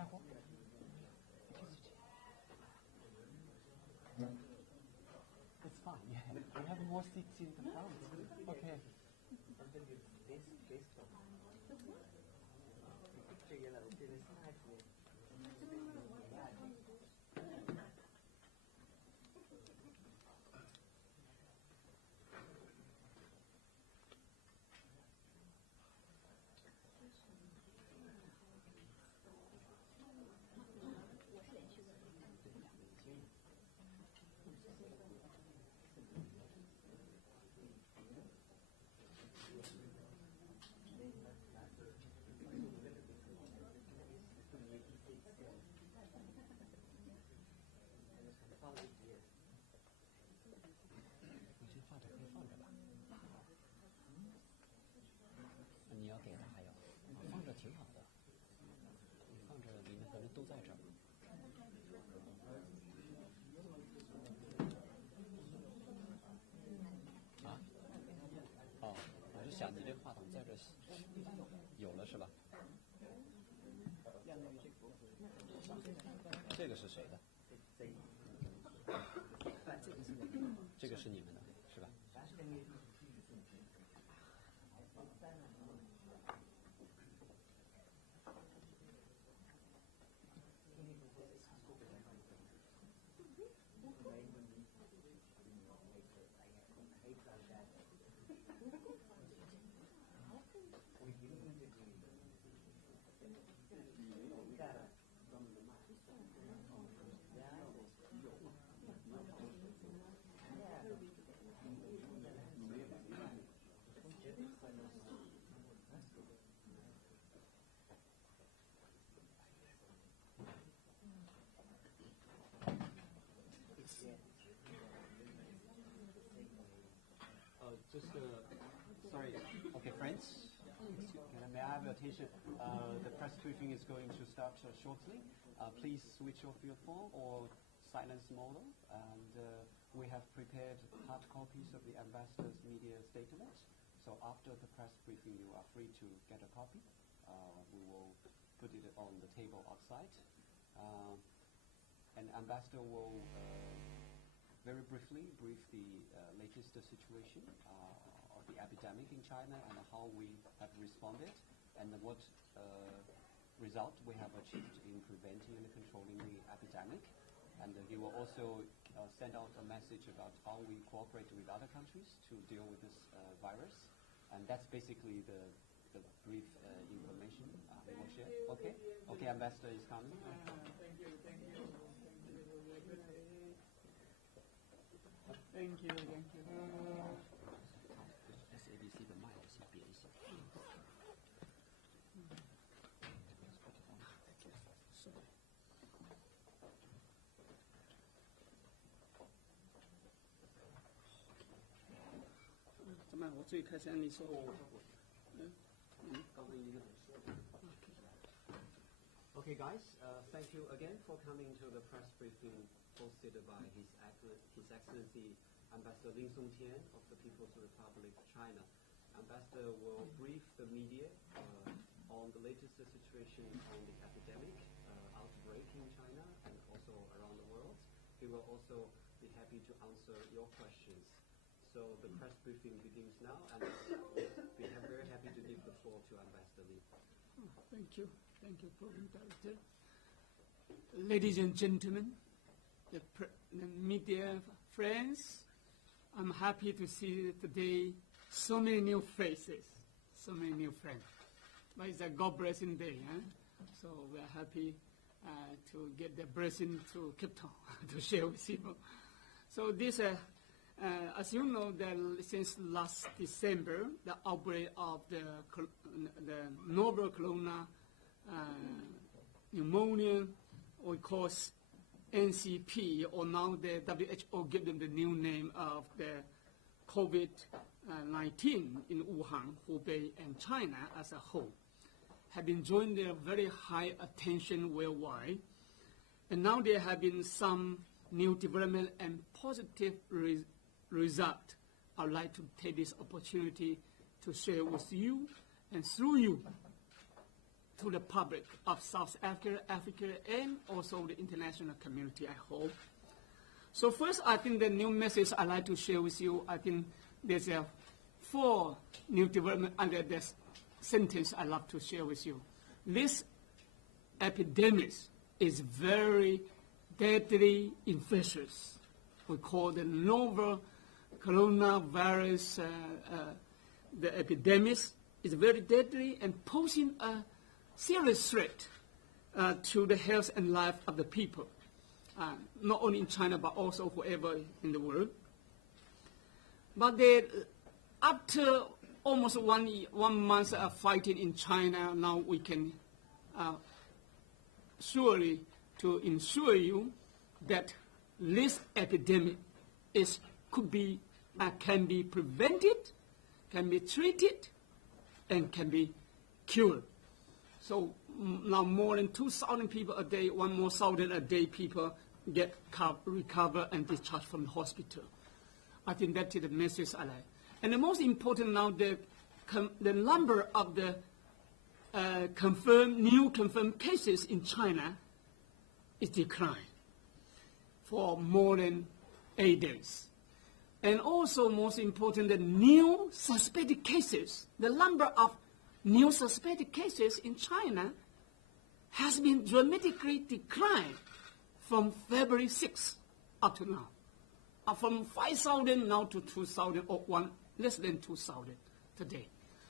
Careful. It's fine. Yeah. We have more seats in the front. Okay. Sorry. Okay, friends. May I have your attention? The press briefing is going to start shortly. Please switch off your phone or silence mode. And we have prepared hard copies of the ambassador's media statement. So after the press briefing, you are free to get a copy. We will put it on the table outside. And ambassador will very briefly brief the latest situation of the epidemic in China and how we have responded and what result we have achieved in preventing and controlling the epidemic. And he will also send out a message about how we cooperate with other countries to deal with this virus. And that's basically the brief information we will share. Okay? Okay, ambassador is coming. Thank you, thank you. SABC 的麦有些别一些。怎么样？我最开始你说。Okay, guys, thank you again for coming to the press briefing hosted by His Excellency Ambassador Lin Songtian of the People's Republic of China. Ambassador will brief the media on the latest situation on the epidemic outbreak in China and also around the world. He will also be happy to answer your questions. So the press briefing begins now, and we are very happy to give the floor to Ambassador Lin. Thank you. Thank you, Program Director. Ladies and gentlemen, the media friends, I'm happy to see today so many new faces, so many new friends. But it's a God blessing day, huh? So we're happy to get the blessing to Cape Town to share with people. So this, as you know, that since last December, the outbreak of the novel corona pneumonia, we call NCP, or now the WHO give them the new name of the COVID-19 in Wuhan, Hubei, and China as a whole, have been enjoying their very high attention worldwide. And now there have been some new development and positive result. I'd like to take this opportunity to share with you and through you to the public of South Africa, and also the international community, I hope. So first, I think the new message I'd like to share with you, I think there's 4 new developments under this sentence I'd love to share with you. This epidemic is very deadly infectious. We call the novel coronavirus. The epidemic is very deadly and posing a serious threat to the health and life of the people, not only in China but also wherever in the world. But after almost one month of fighting in China, now we can surely to ensure you that this epidemic can be prevented, can be treated, and can be cured. So now more than 2,000 people a day, 1 more thousand a day people get recover and discharged from the hospital. I think that is the message I like. And the most important now, the number of the new confirmed cases in China is declined for more than 8 days. And also, most important, the new suspected cases, the number of new suspected cases in China has been dramatically declined from February 6th up to now. From 5,000 now to 2,000, or less than 2,000 today.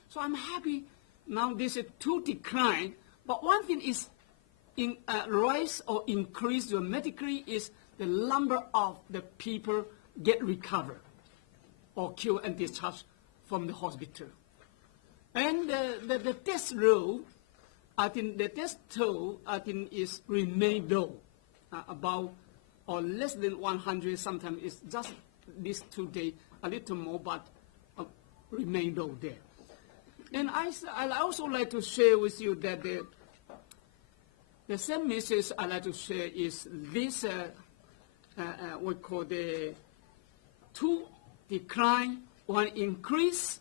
So I'm happy now this is to decline, but one thing is rise or increase dramatically is the number of the people get recovered or cured and discharged from the hospital. And the death toll, I think the death toll, is remain low, about or less than 100. Sometimes it's just these 2 days, a little more, but remain low there. And I also like to share with you that the same message I like to share is this, we call the 2 decline, 1 increase.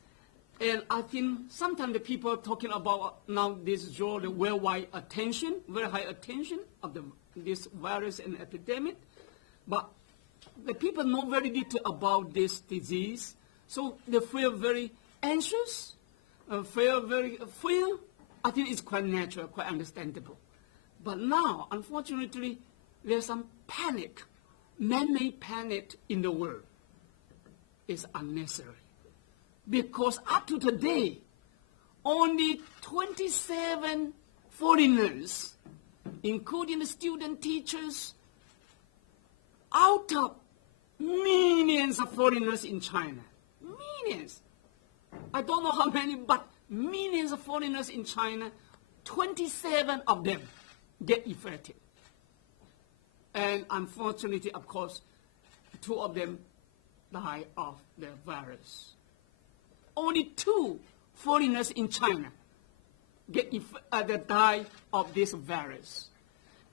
And I think sometimes the people are talking about now this draw the worldwide attention, very high attention of this virus and epidemic. But the people know very little about this disease, so they feel very anxious, fear. I think it's quite natural, quite understandable. But now, unfortunately, there's some panic, man-made panic in the world. It's unnecessary. Because up to today, only 27 foreigners, including the student teachers, out of millions of foreigners in China. Millions. I don't know how many, but millions of foreigners in China, 27 of them get infected. And unfortunately, of course, 2 of them die of the virus. Only 2 foreigners in China die of this virus.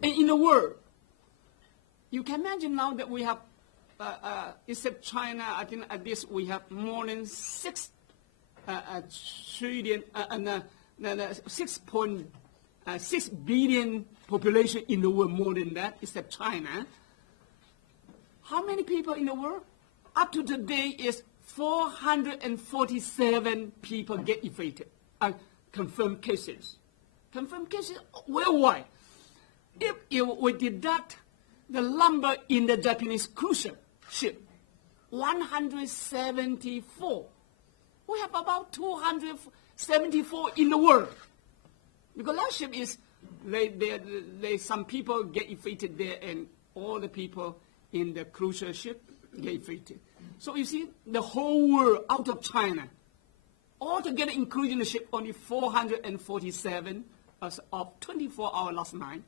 And in the world, you can imagine now that we have, except China, I think at least we have more than 6 billion population in the world, more than that, except China. How many people in the world? Up to today is 447 people get infected, confirmed cases. Confirmed cases worldwide. If we deduct the number in the Japanese cruise ship, 174. We have about 274 in the world. Because that ship is, some people get infected there, and all the people in the cruise ship get infected. So you see, the whole world out of China, altogether including the ship, only 447 as of 24 hours last night.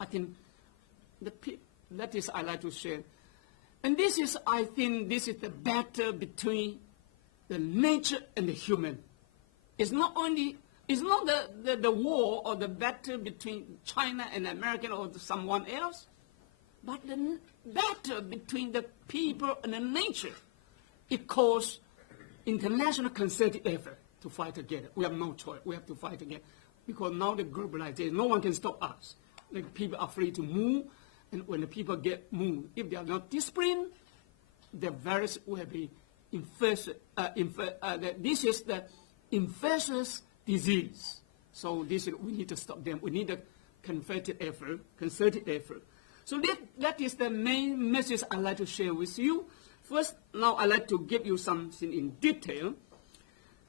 I think that is I like to share. And this is, I think, this is the battle between the nature and the human. It's not the war or the battle between China and America or someone else, but the battle between the people and the nature. It calls international concerted effort to fight together. We have no choice. We have to fight together. because now the globalization, no one can stop us. Like people are free to move, and when the people get moved, if they are not disciplined, the virus will be infectious. This is the infectious disease. So we need to stop them. We need a concerted effort. So that is the main message I'd like to share with you. First, now I'd like to give you something in detail.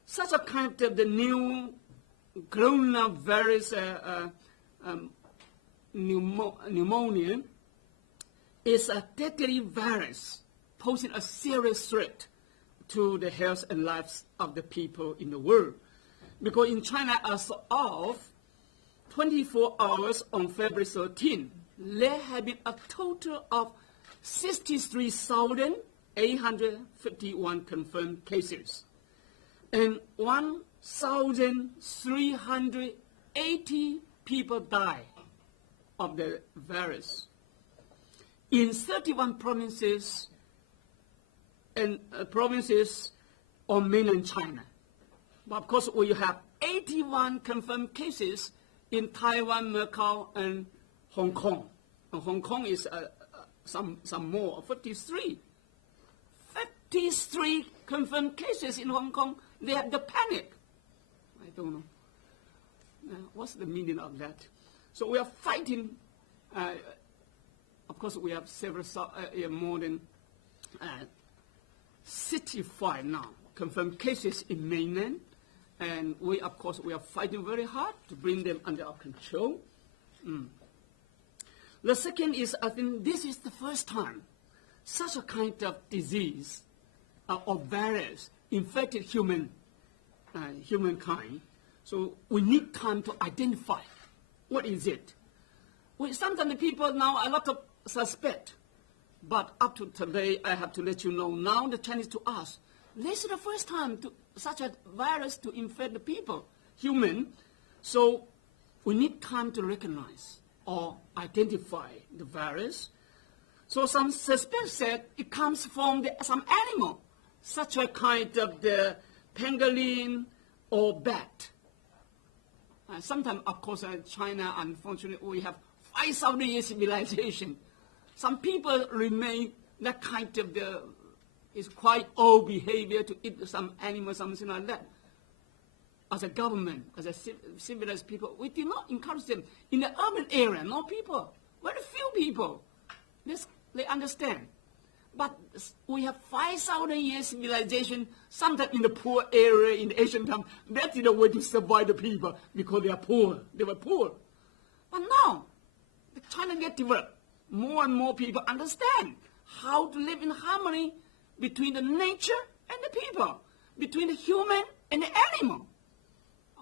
Such a kind of the new coronavirus pneumonia is a deadly virus posing a serious threat to the health and lives of the people in the world. Because in China, as of 24 hours on February 13, there have been a total of 63,851 confirmed cases and 1,380 people died of the virus in 31 provinces and provinces on mainland China. But of course, we have 81 confirmed cases in Taiwan, Macau, and Hong Kong. And Hong Kong is some more, 53. 53 confirmed cases in Hong Kong. They have the panic. I don't know. What's the meaning of that? So we are fighting. Of course, we have several, more than 65 now confirmed cases in mainland. And we, of course, we are fighting very hard to bring them under our control. The second is, I think this is the first time such a kind of disease or virus infected humankind. So we need time to identify what is it. Sometimes the people now, a lot of suspect. But up to today, I have to let you know, now the Chinese to us, this is the first time such a virus to infect the people, human. So we need time to recognize or identify the virus. So some suspects said it comes from some animal, such a kind of the pangolin or bat. Sometimes, of course, China, unfortunately, we have 5,000 years civilization. Some people remain that kind of is quite old behavior to eat some animal, something like that. As a government, as a civilized people, we do not encourage them. In the urban area, no people, very few people. They understand. But we have 5,000 years civilization, sometimes in the poor area, in the ancient time. That is the way to survive the people, because they are poor. They were poor. But now, China get developed. More and more people understand how to live in harmony between the nature and the people, between the human and the animal.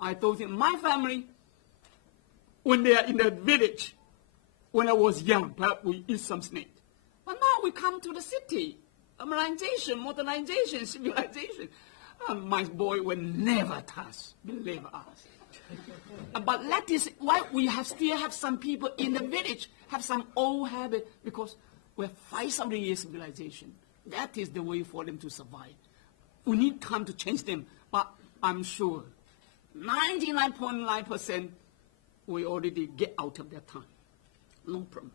I told him, my family, when they are in the village, when I was young, perhaps we eat some snake. But now we come to the city, modernization, civilization. My boy will never touch, believe us. But that is why we still have some people in the village have some old habit, because we have 5,000 years civilization. That is the way for them to survive. We need time to change them, but I'm sure 99.9% we already get out of that time. No problem.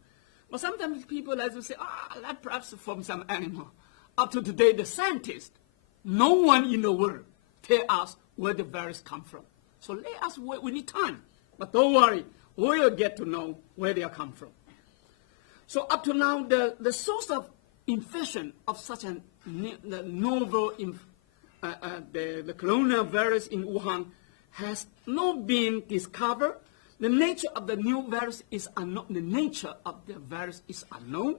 But sometimes people like to say, that perhaps from some animal. Up to today, the scientists, no one in the world tell us where the virus come from. So let us wait. We need time. But don't worry, we will get to know where they come from. So up to now, the source of infection of such a novel, the coronavirus in Wuhan has not been discovered. The nature of the new virus is unknown. The nature of the virus is unknown.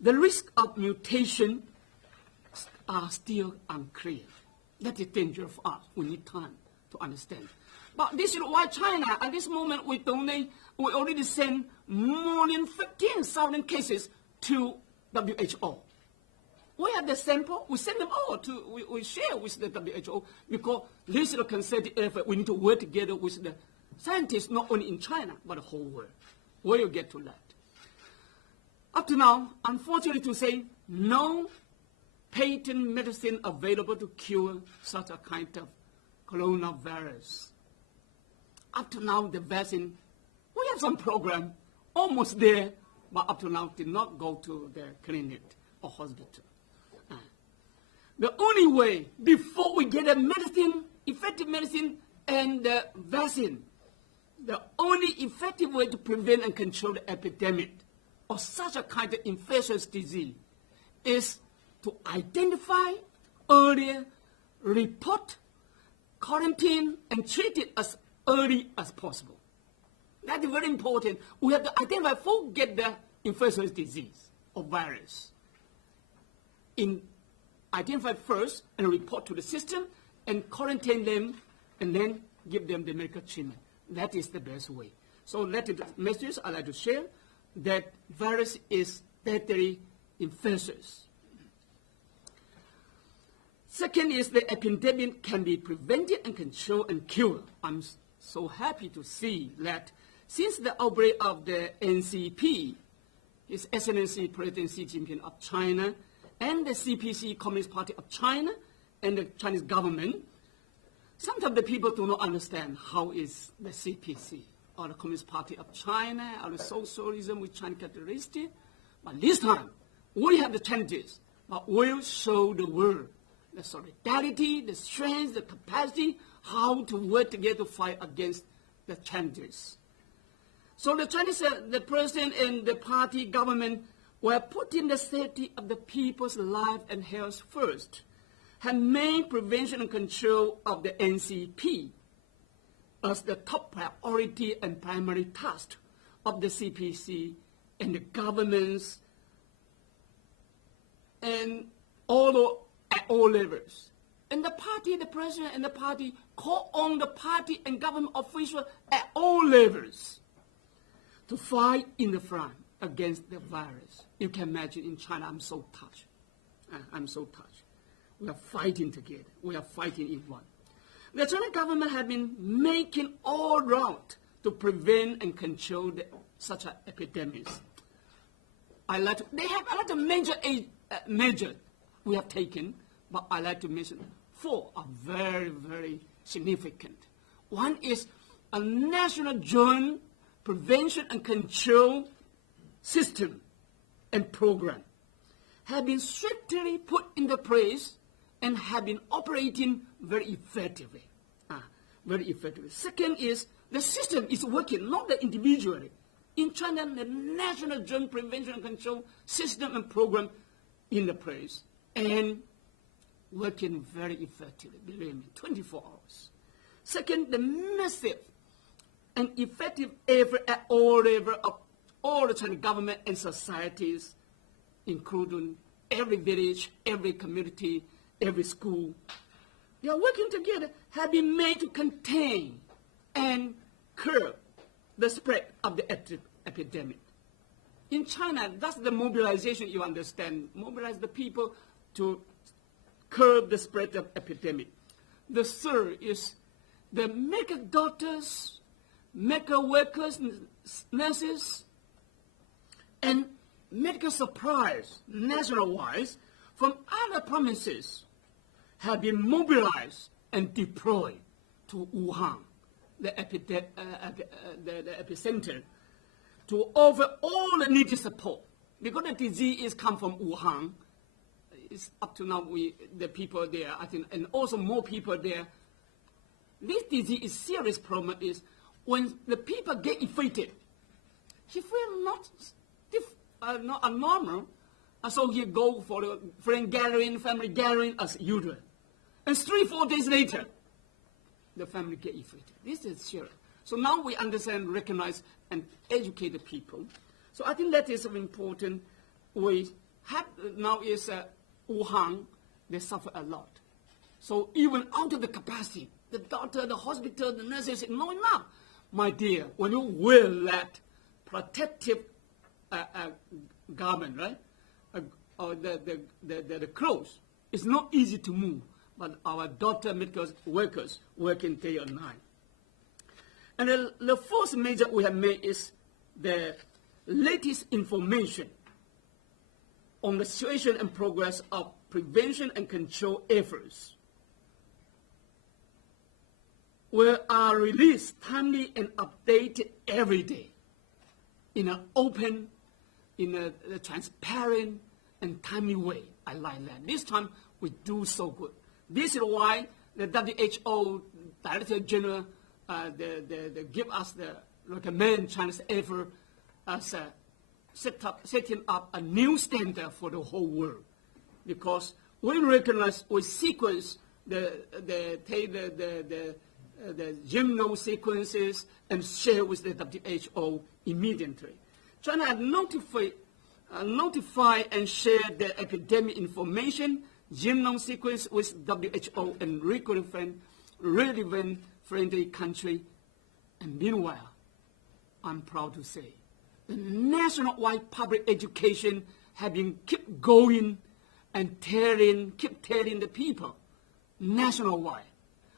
The risk of mutation are still unclear. That is dangerous for us. We need time to understand. But this is why China, at this moment, we already send more than 15,000 cases to WHO. We have the sample, we send them all we share with the WHO, because this is a concerted effort. We need to work together with the scientists, not only in China, but the whole world. We will get to that. Up to now, unfortunately to say, no patent medicine available to cure such a kind of coronavirus. up to now, the vaccine, we have some program almost there, but up to now did not go to the clinic or hospital. The only way before we get a medicine, effective medicine, and the vaccine, the only effective way to prevent and control the epidemic of such a kind of infectious disease is to identify earlier, report, quarantine, and treat it as early as possible. That's very important. We have to identify before get the infectious disease or virus. Identify first and report to the system and quarantine them and then give them the medical treatment. That is the best way. So that is the message I'd like to share, that virus is deadly infectious. Second is the epidemic can be prevented and controlled and cured. I'm so happy to see that since the outbreak of the NCP, His Excellency President Xi Jinping of China and the CPC, Communist Party of China, and the Chinese government, sometimes the people do not understand how is the CPC, or the Communist Party of China, or the socialism with Chinese characteristics. But this time, we have the chances, but we'll show the world the solidarity, the strength, the capacity, how to work together to fight against the changes. So the Chinese, the president and the party government were putting the safety of the people's life and health first, had made prevention and control of the NCP as the top priority and primary task of the CPC and the governments and at all levels. And the party, the president and the party call on the party and government officials at all levels to fight in the front against the virus. You can imagine in China, I'm so touched. I'm so touched. We are fighting together. We are fighting in one. The Chinese government has been making all round to prevent and control such epidemics. They have a lot of measures we have taken, but I like to mention 4 are very, very significant. One is a national joint prevention and control system and program have been strictly put into place and have been operating very effectively. Second is the system is working, not the individually. In China, the national joint prevention and control system and program in the place and working very effectively, believe me, 24 hours. Second, the massive and effective effort at all levels of all the Chinese government and societies, including every village, every community, every school. They are working together, have been made to contain and curb the spread of the epidemic. In China, that's the mobilization, you understand. Mobilize the people to curb the spread of epidemic. The third is the medical doctors, medical workers, nurses, and medical supplies, national-wise, from other provinces have been mobilized and deployed to Wuhan, the epicenter, to offer all the needed support. Because the disease is come from Wuhan, it's up to now the people there, I think, and also more people there. This disease is serious problem is when the people get infected, he feel not abnormal, so he go for the friend gathering, family gathering as usual. And 3-4 days later, the family get infected. This is serious. So now we understand, recognize, and educate the people. So I think that is important. We have now is Wuhan, they suffer a lot. So even out of the capacity, the doctor, the hospital, the nurses, not enough. My dear, when you wear that protective garment, right, or the clothes, it's not easy to move. But our doctor, medical workers working day or night. And the fourth measure we have made is the latest information on the situation and progress of prevention and control efforts. are released timely and updated every day in an open, in a transparent and timely way. I like that. This time we do so good. This is why the WHO Director General they give us the recommend China's effort as setting up a new standard for the whole world, because we recognize, we sequence the genome sequences and share with the WHO immediately. China had notify and share the epidemic information, genome sequence with WHO and relevant friendly country. And meanwhile, I'm proud to say, the nationwide public education have been keep going and keep telling the people nationwide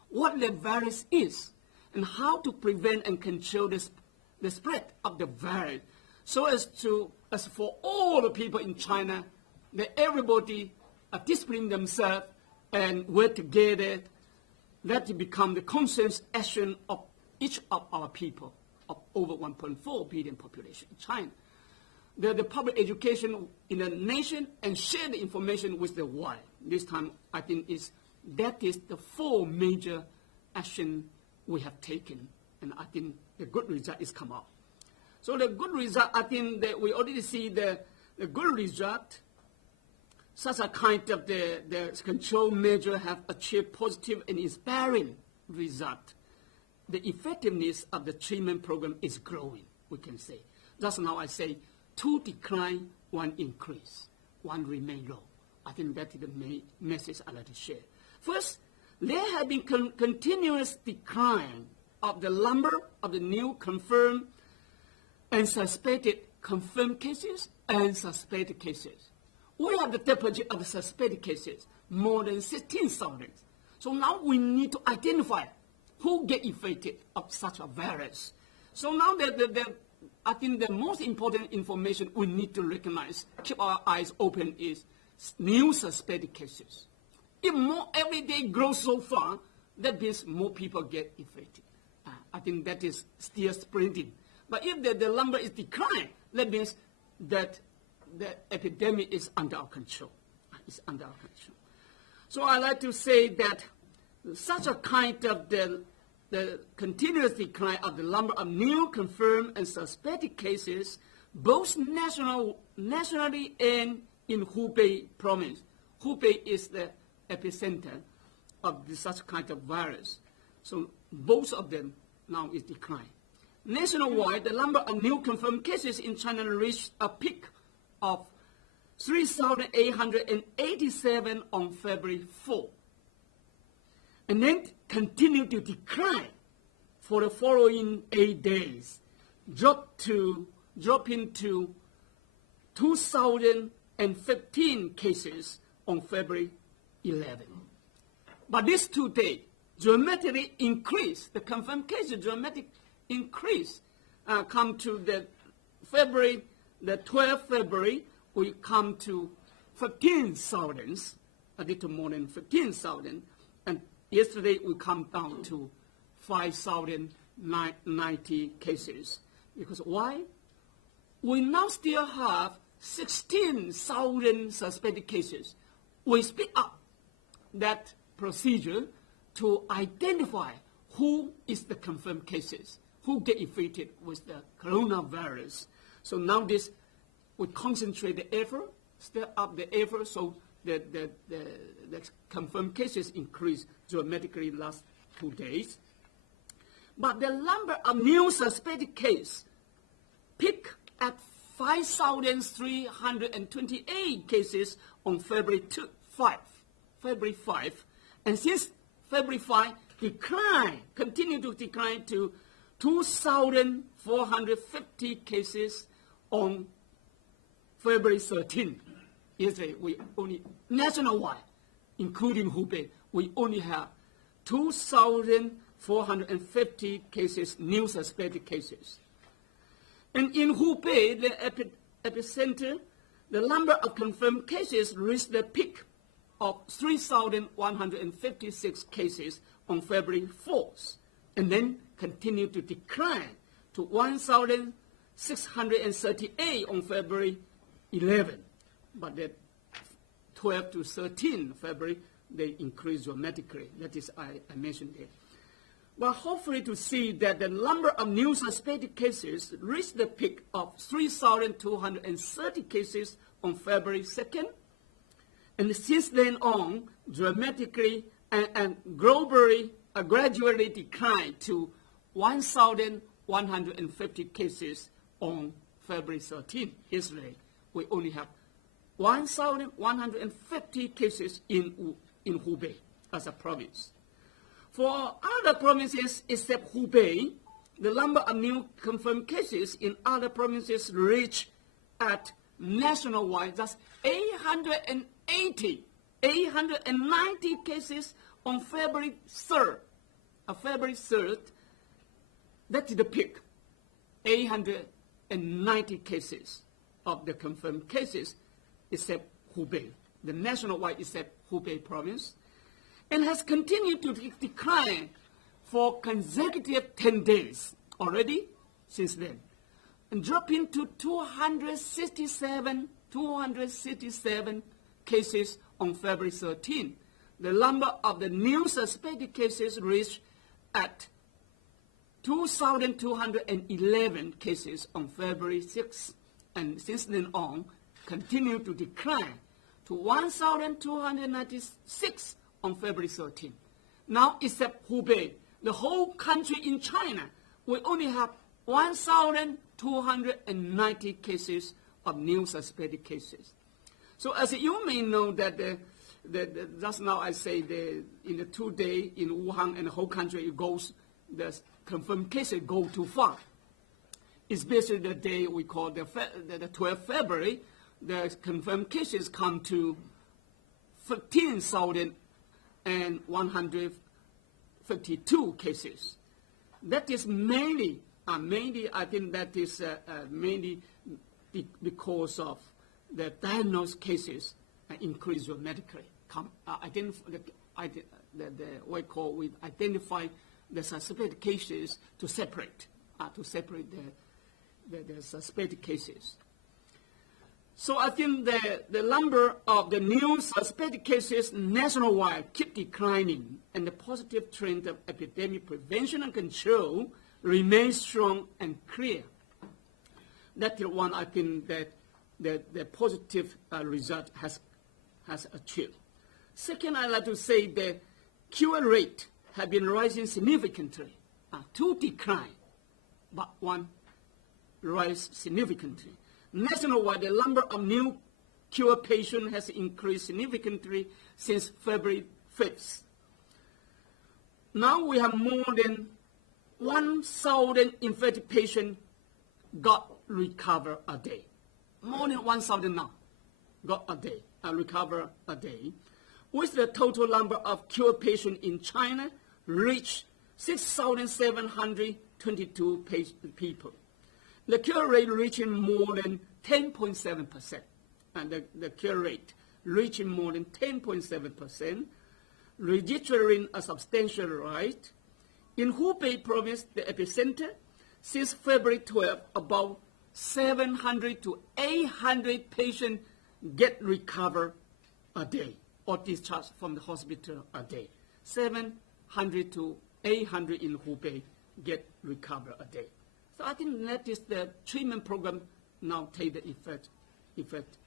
what the virus is and how to prevent and control the spread of the virus, so as for all the people in China, that everybody discipline themselves and work together, that it become the conscious action of each of our people, of over 1.4 billion population in China. The public education in the nation and share the information with the world. This time, I think that is the 4 major action we have taken, and I think the good result is come out. So the good result, I think that we already see the good result. Such a kind of the control measure have achieved positive and inspiring result. The effectiveness of the treatment program is growing, we can say. Just now I say 2 decline, 1 increase, 1 remain low. I think that is the main message I'd like to share. First, there have been continuous decline of the number of the new confirmed and suspected confirmed cases and suspected cases. We have the deposit of the suspected cases, more than 16,000. So now we need to identify who get infected of such a virus. So now I think the most important information we need to recognize, keep our eyes open, is new suspected cases. If more every day grows so far, that means more people get infected. I think that is still spreading. But if the number is declined, that means that the epidemic is under our control. It's under our control. So I like to say that such a kind of the continuous decline of the number of new confirmed and suspected cases, both nationally and in Hubei province. Hubei is the epicenter of such kind of virus. So both of them now is declined. Nationwide, the number of new confirmed cases in China reached a peak of 3,887 on February 4. And then continued to decline for the following 8 days, dropping to 2,015 cases on February 11. But these 2 days dramatically increased, the confirmed cases dramatically increased, come to the 12th February, we come to 15,000, a little more than 15,000, and yesterday we come down to 5,090 cases. Because why? We now still have 16,000 suspected cases. We speed up that procedure to identify who is the confirmed cases, who get infected with the coronavirus. So now we concentrate the effort, step up the effort, so the confirmed cases increase dramatically last 2 days. But the number of new suspected cases peaked at 5,328 cases on February 5. And since February 5, continued to decline to 2,450 cases on February 13. Yesterday, we only, nationwide, including Hubei, we only have 2,450 cases, new suspected cases. And in Hubei, the epicenter, the number of confirmed cases reached the peak of 3,156 cases on February 4th. and then continue to decline to 1,638 on February 11. But that 12 to 13 February, they increased dramatically. That is, I mentioned there. Well, hopefully to see that the number of new suspected cases reached the peak of 3,230 cases on February 2nd. And since then on, dramatically and globally, gradually declined to 1,150 cases on February 13th. Yesterday, we only have 1,150 cases in Hubei as a province. For other provinces except Hubei, the number of new confirmed cases in other provinces reached at nationwide, that's 890 cases on February 3rd. February 3rd, that's the peak, 890 cases of the confirmed cases except Hubei, the nationwide except Hubei province, and has continued to decline for consecutive 10 days already since then, and dropping to 267 cases on February 13. The number of the new suspected cases reached at 2,211 cases on February 6, and since then on, continue to decline to 1,296 on February 13. Now, except Hubei, the whole country in China, we only have 1,290 cases of new suspected cases. So as you may know that just now I say in the 2 days in Wuhan and the whole country, it goes, the confirmed cases go too far. Especially the day we call the 12th February, the confirmed cases come to 15,152 cases. That is mainly I think that is mainly because of the diagnosed cases increase dramatically. We identify the suspected cases to separate the suspected cases. So I think the number of the new suspected cases nationwide keep declining, and the positive trend of epidemic prevention and control remains strong and clear. That is one I think that the positive result has achieved. Second, I'd like to say the cure rate has been rising significantly. Two decline, but one rise significantly. Nationwide, the number of new cure patients has increased significantly since February 5th. Now we have more than 1,000 infected patients got recover a day. More than 1,000 now got a day, recover a day, with the total number of cured patients in China reached 6,722 people. The cure rate reaching more than 10.7%, and the cure rate reaching more than 10.7%, registering a substantial rise. In Hubei province, the epicenter, since February 12, about 700 to 800 patients get recovered a day or discharged from the hospital a day. 700 to 800 in Hubei get recovered a day. So I think that is the treatment program now take the effect.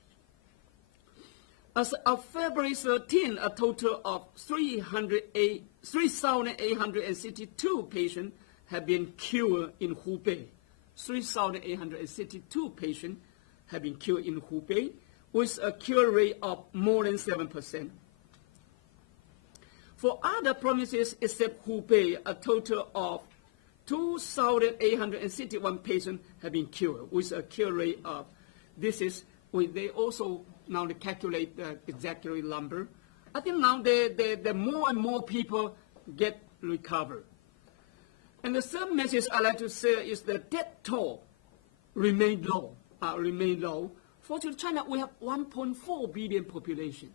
As of February 13, a total of 3,862 patients have been cured in Hubei. 3,862 patients have been cured in Hubei, with a cure rate of more than 7%. For other provinces except Hubei, a total of 2,861 patients have been cured, with a cure rate of, they also now they calculate the exact number. I think now the more and more people get recovered. And the third message I like to say is the death toll remain low. Fortunately, China, we have 1.4 billion population.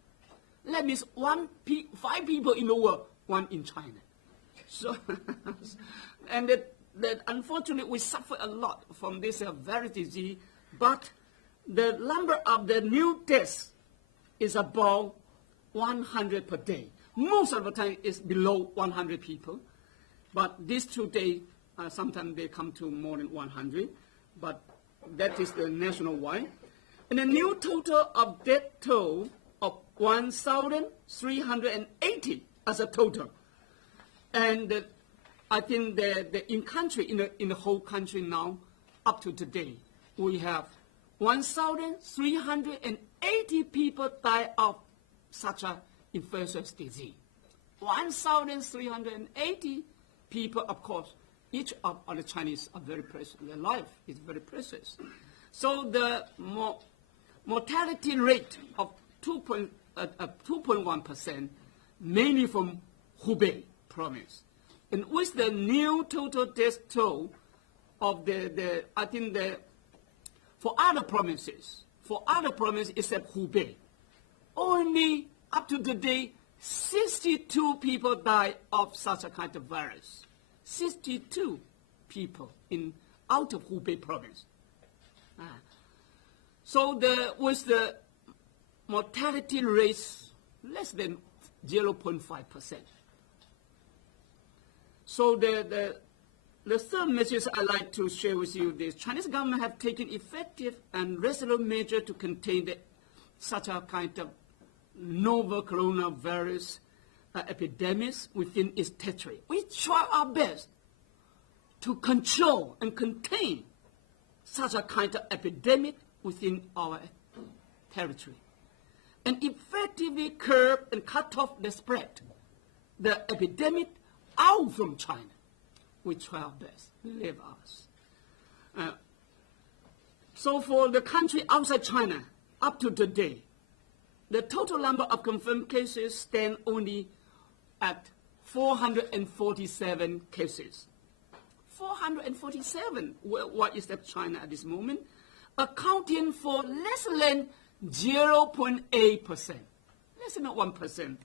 That means 5 people in the world, one in China. So, and that unfortunately we suffer a lot from this very disease, but the number of the new deaths is about 100 per day. Most of the time it's below 100 people, but these 2 days, sometimes they come to more than 100, but that is the national-wide. And the new total of death toll of 1,380 as a total. And I think that in the whole country now, up to today, we have 1,380 people die of such an infectious disease. 1,380 people, of course, each of the Chinese are very precious. Their life is very precious. So the mortality rate of 2.1%, mainly from Hubei province. And with the new total death toll of I think for other provinces except Hubei, only up to today, 62 people die of such a kind of virus. 62 people out of Hubei province. So with the mortality rate less than 0.5%. So the third message I'd like to share with you is Chinese government have taken effective and resolute measures to contain such a kind of novel coronavirus epidemics within its territory. We try our best to control and contain such a kind of epidemic within our territory, and effectively curb and cut off the spread, the epidemic out from China. We try our best, believe us. So for the country outside China, up to today, the total number of confirmed cases stand only at 447 cases. 447, what is that China at this moment? Accounting for less than 0.8%, less than 1%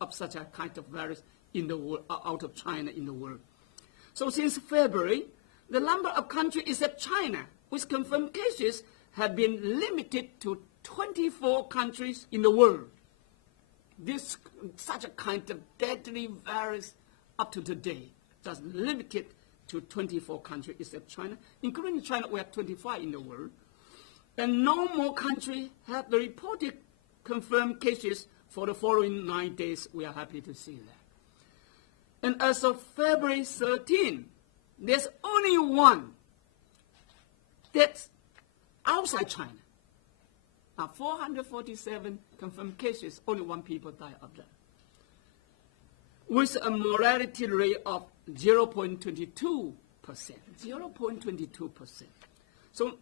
of such a kind of virus in the world, out of China in the world. So since February, the number of countries except China with confirmed cases have been limited to 24 countries in the world. Such a kind of deadly virus up to today, just limited to 24 countries except China. Including China, we have 25 in the world. And no more countries have the reported confirmed cases for the following 9 days. We are happy to see that. And as of February 13, there's only one that's outside China. Now, 447 confirmed cases, only 1 people died of that. With a mortality rate of 0.22%. 0.22%. So,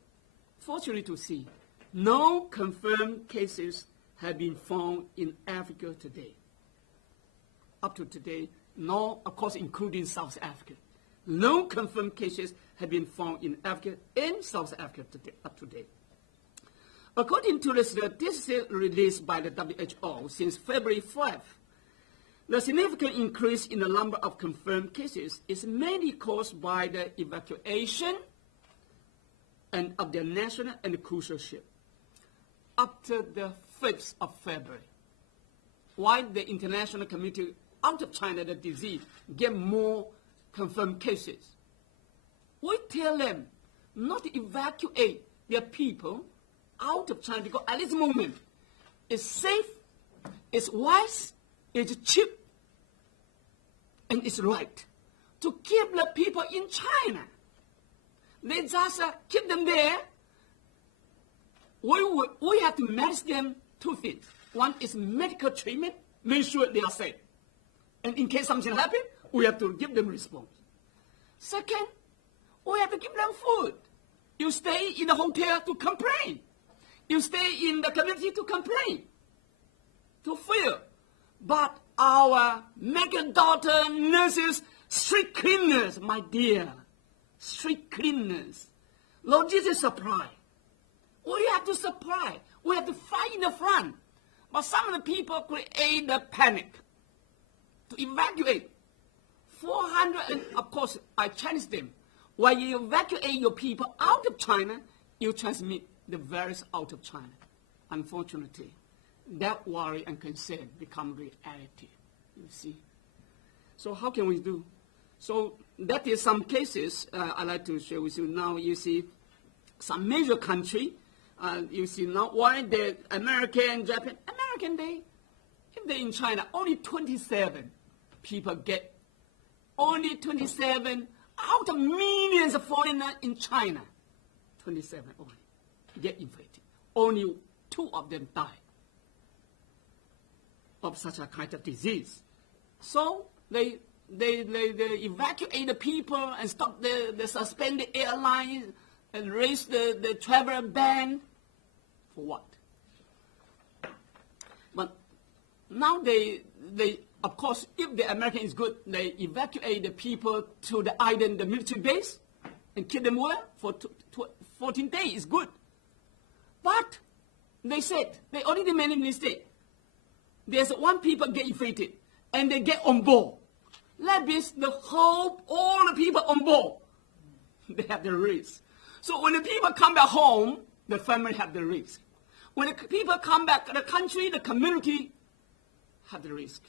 fortunately to see, no confirmed cases have been found in Africa today. Up to today, no, of course, including South Africa. No confirmed cases have been found in Africa and South Africa today, up to date. According to the statistics released by the WHO since February 5th, the significant increase in the number of confirmed cases is mainly caused by the evacuation and of the national and crucial ship after the 5th of February. While the international community out of China, the disease, get more confirmed cases, we tell them not to evacuate their people out of China because at this moment it's safe, it's wise, it's cheap, and it's right to keep the people in China. They just keep them there. We have to manage them 2 things. One is medical treatment, make sure they are safe. And in case something happens, we have to give them response. Second, we have to give them food. You stay in the hotel to complain. You stay in the community to complain, to fear. But our medical doctor, nurses, street cleaners, my dear, street cleaners, logistics supply. We have to supply. We have to fight in the front. But some of the people create the panic to evacuate 400, and of course, I challenge them. When you evacuate your people out of China, you transmit the virus out of China. Unfortunately, that worry and concern become reality, you see. So how can we do? So that is some cases I'd like to share with you. Now you see some major country, you see now why the American, Japan, if they're in China, only 27 people get, only 27 out of millions of foreigners in China, 27 only get infected. Only 2 of them die of such a kind of disease. So they evacuate the people and stop the suspended airlines and raise the travel ban. For what? But now they of course, if the American is good, they evacuate the people to the island, the military base, and keep them well for 14 days. It's good. But they said, they already made a mistake. There's one people get infected, and they get on board. That means all the people on board, they have the risk. So when the people come back home, the family have the risk. When the people come back to the country, the community have the risk.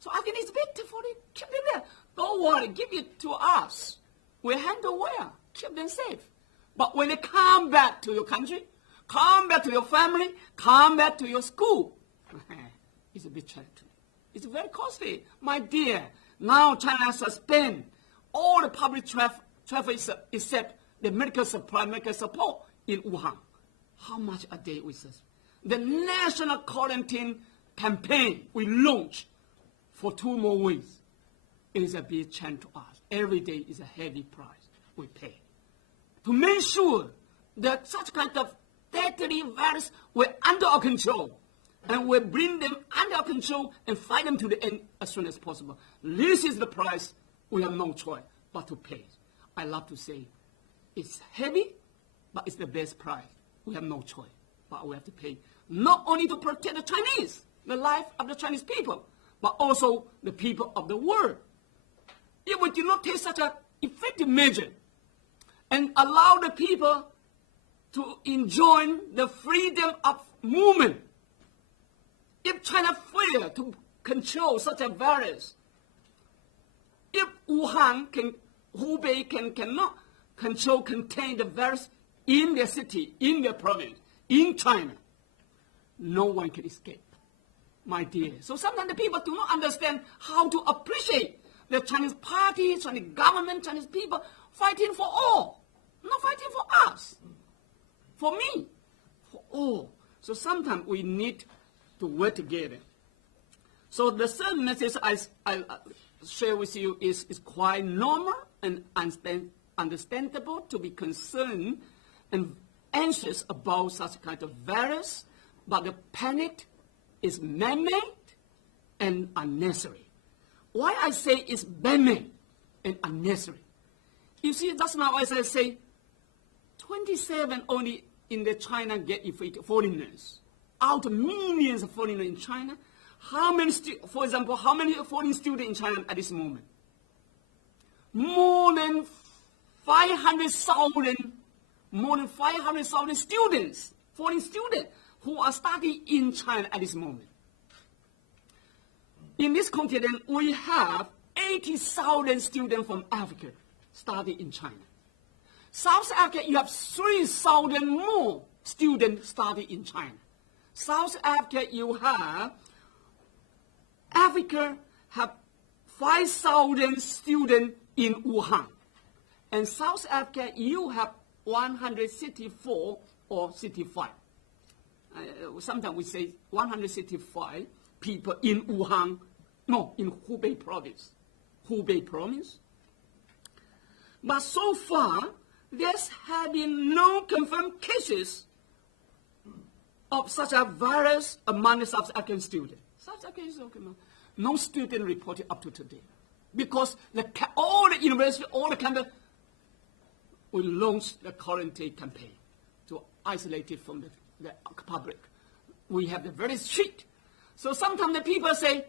So I think it's better for them, keep them there. Don't worry, give it to us. We handle well, keep them safe. But when they come back to your country, come back to your family, come back to your school, it's a bit challenging. It's very costly. My dear, now China suspend all the public traffic except the medical support in Wuhan. How much a day we suspend? The national quarantine campaign we launch for 2 more weeks. It is a big challenge to us. Every day is a heavy price we pay. To make sure that such kind of deadly virus were under our control, and we bring them under our control and fight them to the end as soon as possible. This is the price we have no choice but to pay. I love to say it's heavy, but it's the best price. We have no choice, but we have to pay. Not only to protect the Chinese, the life of the Chinese people, but also the people of the world. If we do not take such an effective measure and allow the people to enjoy the freedom of movement, if China fails to control such a virus, if Hubei cannot contain the virus in their city, in their province, in China, no one can escape. My dear. So sometimes the people do not understand how to appreciate the Chinese party, Chinese government, Chinese people fighting for all, not fighting for us, for me, for all. So sometimes we need to work together. So the third message I share with you is quite normal and understandable to be concerned and anxious about such kind of virus, but the panic is man-made and unnecessary. Why I say it's man-made and unnecessary? You see, just now as I say, 27 only in the China get infected foreigners. Out of millions of foreigners in China, how many, for example, how many foreign students in China at this moment? More than 500,000 students, foreign students, who are studying in China at this moment. In this continent, we have 80,000 students from Africa studying in China. South Africa, you have 3,000 more students studying in China. South Africa, you have, Africa have 5,000 students in Wuhan. And South Africa, you have 164 or 65. Sometimes we say 165 people in Wuhan, no, in Hubei province. But so far, there have been no confirmed cases of such a virus among the South African students. South African students, no student reported up to today. Because all the universities, all the campus, we launched the quarantine campaign to isolate it from the public. We have the very strict. So sometimes the people say,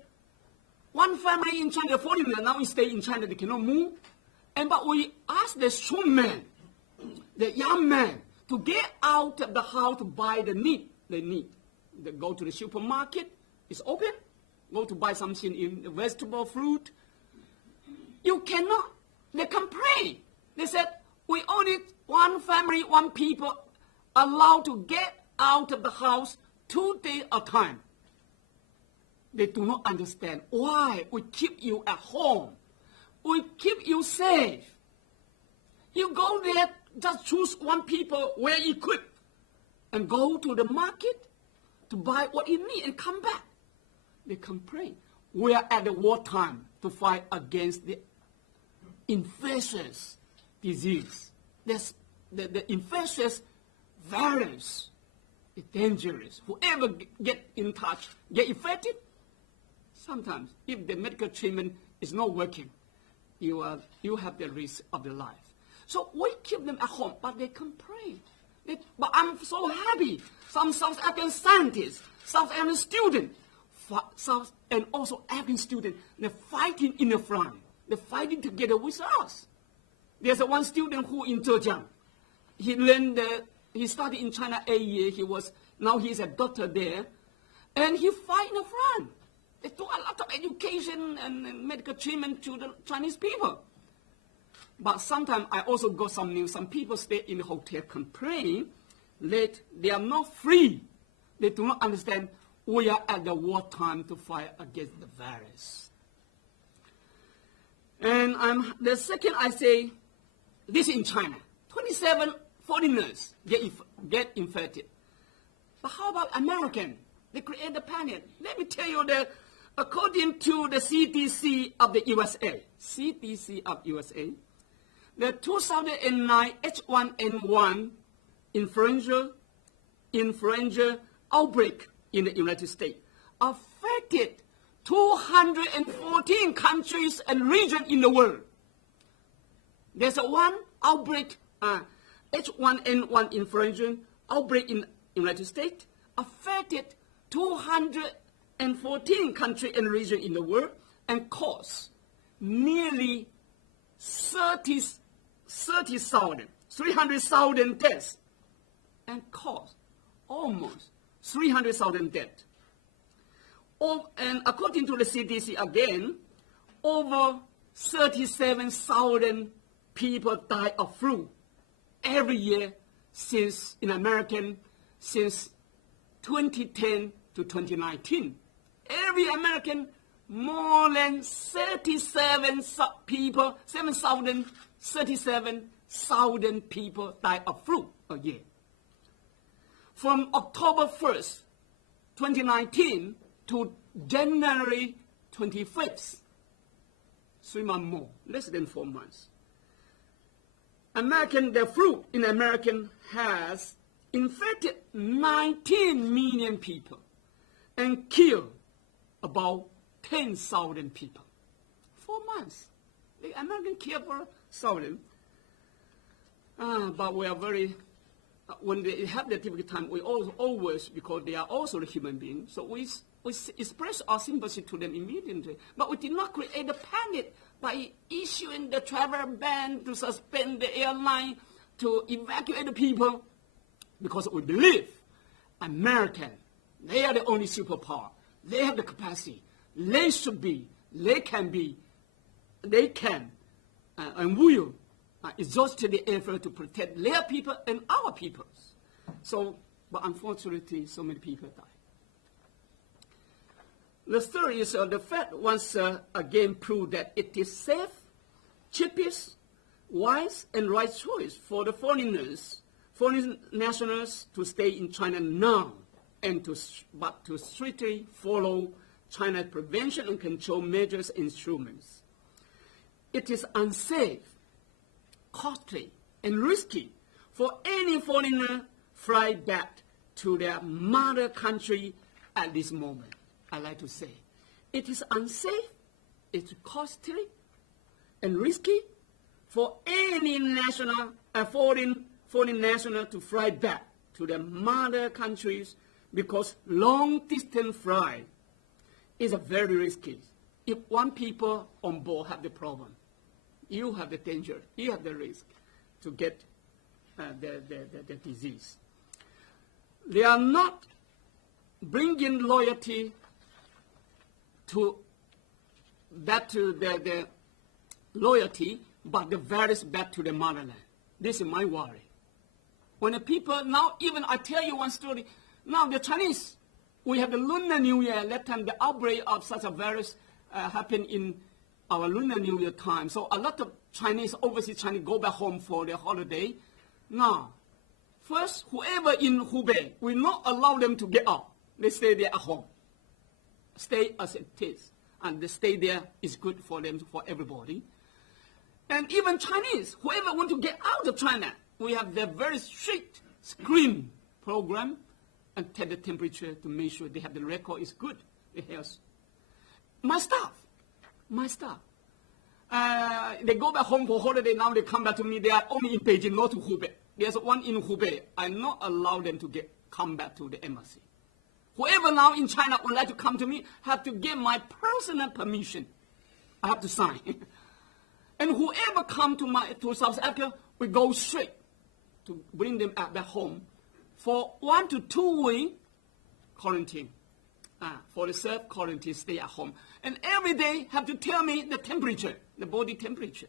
one family in China, foreigner now stay in China, they cannot move. But we ask the strong man, the young man, to get out of the house to buy the need they need. They go to the supermarket, it's open, go to buy something in vegetable, fruit. You cannot. They complain. They said, we only one family, one people allowed to get out of the house 2 days at a time. They do not understand why we keep you at home. We keep you safe. You go there, just choose one people well equipped and go to the market to buy what you need and come back. They complain. We are at the wartime to fight against the infectious disease. The infectious virus is dangerous. Whoever get in touch, get infected, sometimes if the medical treatment is not working, you have the risk of the life. So we keep them at home, but they complain. But I'm so happy. Some South African scientists, South African students, and also African students, they're fighting in the front. They're fighting together with us. There's one student who in Zhejiang. He studied in China 8 years. Now he's a doctor there. And he fight in the front. They do a lot of education and medical treatment to the Chinese people. But sometimes I also got some news. Some people stay in the hotel complain that they are not free. They do not understand we are at the wartime to fight against the virus. And the second I say, this in China, 27 foreigners get infected. But how about American? They create the panic. Let me tell you that according to the CDC of the USA, the 2009 H1N1 influenza outbreak in the United States affected 214 countries and regions in the world. There's one outbreak, H1N1 influenza outbreak in the United States, affected 214 countries and regions in the world and caused nearly 300,000 deaths and caused almost 300,000 deaths. And according to the CDC again, over 37,000 people die of flu every year since 2010 to 2019. Every American, more than 37,000 people die of flu a year. From October 1st, 2019 to January 25th, 3 months more, less than 4 months. The flu in America has infected 19 million people and killed about 10,000 people. 4 months. The American killed for 1,000. But we are very, when they have the typical time, we always, because they are also the human beings, so we express our sympathy to them immediately. But we did not create the panic by issuing the travel ban to suspend the airline, to evacuate the people, because we believe American, they are the only superpower. They have the capacity. They should be, they can and will exhaust the effort to protect their people and our peoples. So, but unfortunately, so many people die. The story is the fact once again proved that it is safe, cheapest, wise, and right choice for the foreign nationals to stay in China now, and to strictly follow China's prevention and control measures and instruments. It is unsafe, costly, and risky for any foreigner fly back to their mother country at this moment. I like to say, it is unsafe, it's costly, and risky for any foreign national to fly back to their mother countries, because long-distance flight is very risky. if one people on board have the problem, you have the danger, you have the risk to get the disease. They are not bringing loyalty back to the loyalty, but the virus back to the motherland. This is my worry. When the people now, even I tell you one story, now the Chinese, we have the Lunar New Year. That time the outbreak of such a virus happened in our Lunar New Year time. So a lot of Chinese, overseas Chinese, go back home for their holiday. Now, first, whoever in Hubei, we not allow them to get out. They stay there at home. Stay as it is. And they stay there is good for them, for everybody. And even Chinese, whoever want to get out of China, we have the very strict screen program and take the temperature to make sure they have the record is good, the health. My staff, they go back home for holiday, now they come back to me, they are only in Beijing, not to Hubei. There's one in Hubei, I not allow them to come back to the embassy. Whoever now in China would like to come to me, have to get my personal permission. I have to sign. And whoever come to South Africa, we go straight to bring them back home for 1 to 2 week quarantine. For the self-quarantine, stay at home. And every day have to tell me the temperature, the body temperature.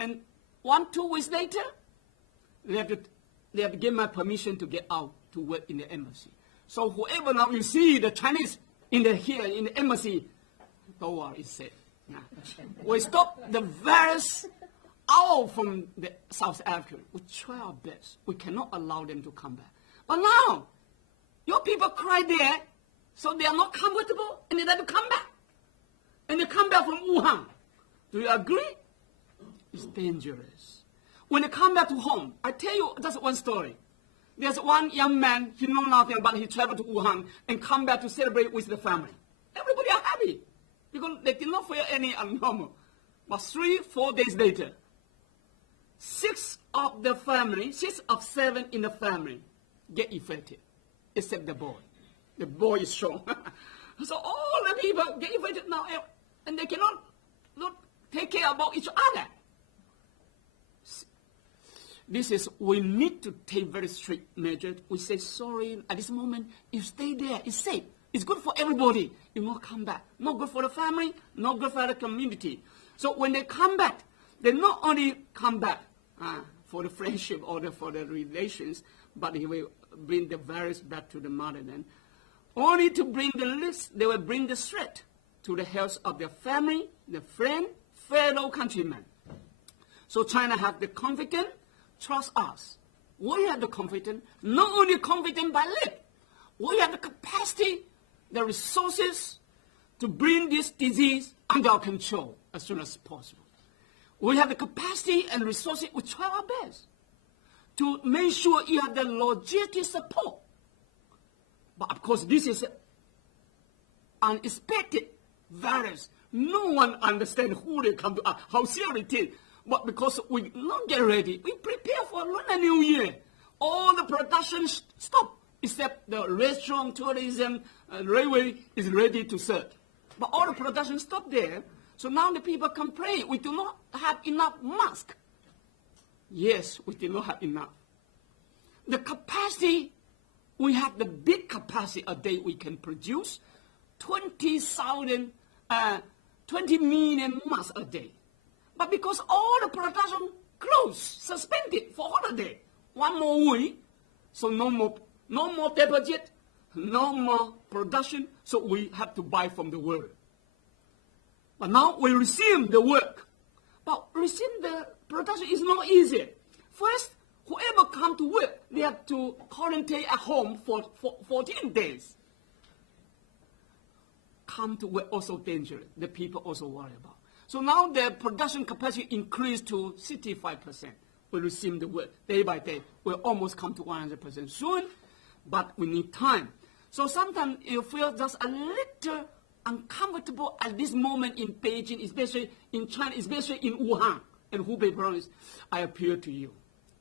And 1, 2 weeks later, they have to give my permission to get out to work in the embassy. So whoever now you see the Chinese here in the embassy, don't worry, it's safe. We stop the virus out from the South Africa. We try our best. We cannot allow them to come back. But now, your people cry there, so they are not comfortable, and they have to come back. And they come back from Wuhan. Do you agree? It's dangerous. When they come back to home, I tell you just one story. There's one young man, he know nothing, but he traveled to Wuhan and come back to celebrate with the family. Everybody are happy because they did not feel any abnormal. But 3-4 days later, 6 of 7 in the family get infected, except the boy. The boy is strong. So all the people get infected now, and they cannot take care about each other. This is, we need to take very strict measures. We say, sorry, at this moment, you stay there, it's safe. It's good for everybody. You not come back. Not good for the family, not good for the community. So when they come back, they not only come back for the friendship or for the relations, but they will bring the virus back to the motherland. Only to bring the list, they will bring the threat to the health of their family, their friend, fellow countrymen. So China has the confidence. Trust us. We have the confidence, not only confidence by lip, we have the capacity, the resources to bring this disease under our control as soon as possible. We have the capacity and resources, we try our best to make sure you have the logistic support. But of course, this is an unexpected virus. No one understands who they come to, how serious it is. But because we not get ready, we prepare for Lunar New Year. All the production stop, except the restaurant, tourism, railway is ready to serve. But all the production stop there. So now the people complain, we do not have enough masks. Yes, we do not have enough. The capacity, we have the big capacity a day we can produce 20 million masks a day. But because all the production closed, suspended for holiday, 1 more week, so no more deposit, no more production, so we have to buy from the world. But now we resume the work. But resume the production is not easy. First, whoever come to work, they have to quarantine at home for 14 days. Come to work also dangerous. The people also worry about. So now the production capacity increased to 65%. We resume the work day by day. We'll almost come to 100% soon, but we need time. So sometimes you feel just a little uncomfortable at this moment in Beijing, especially in China, especially in Wuhan and Hubei province. I appeal to you.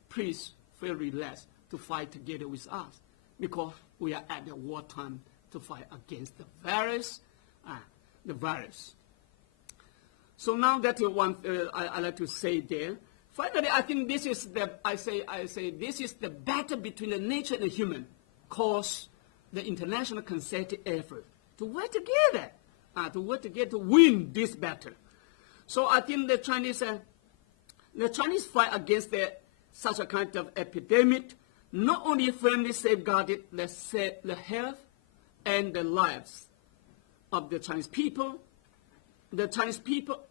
Please feel relaxed to fight together with us because we are at the wartime to fight against the virus. So now that one I like to say there. Finally, I think this is this is the battle between the nature and the human, cause the international concerted effort to work together, to win this battle. So I think the Chinese fight against such a kind of epidemic not only firmly safeguarded the health and the lives of the Chinese people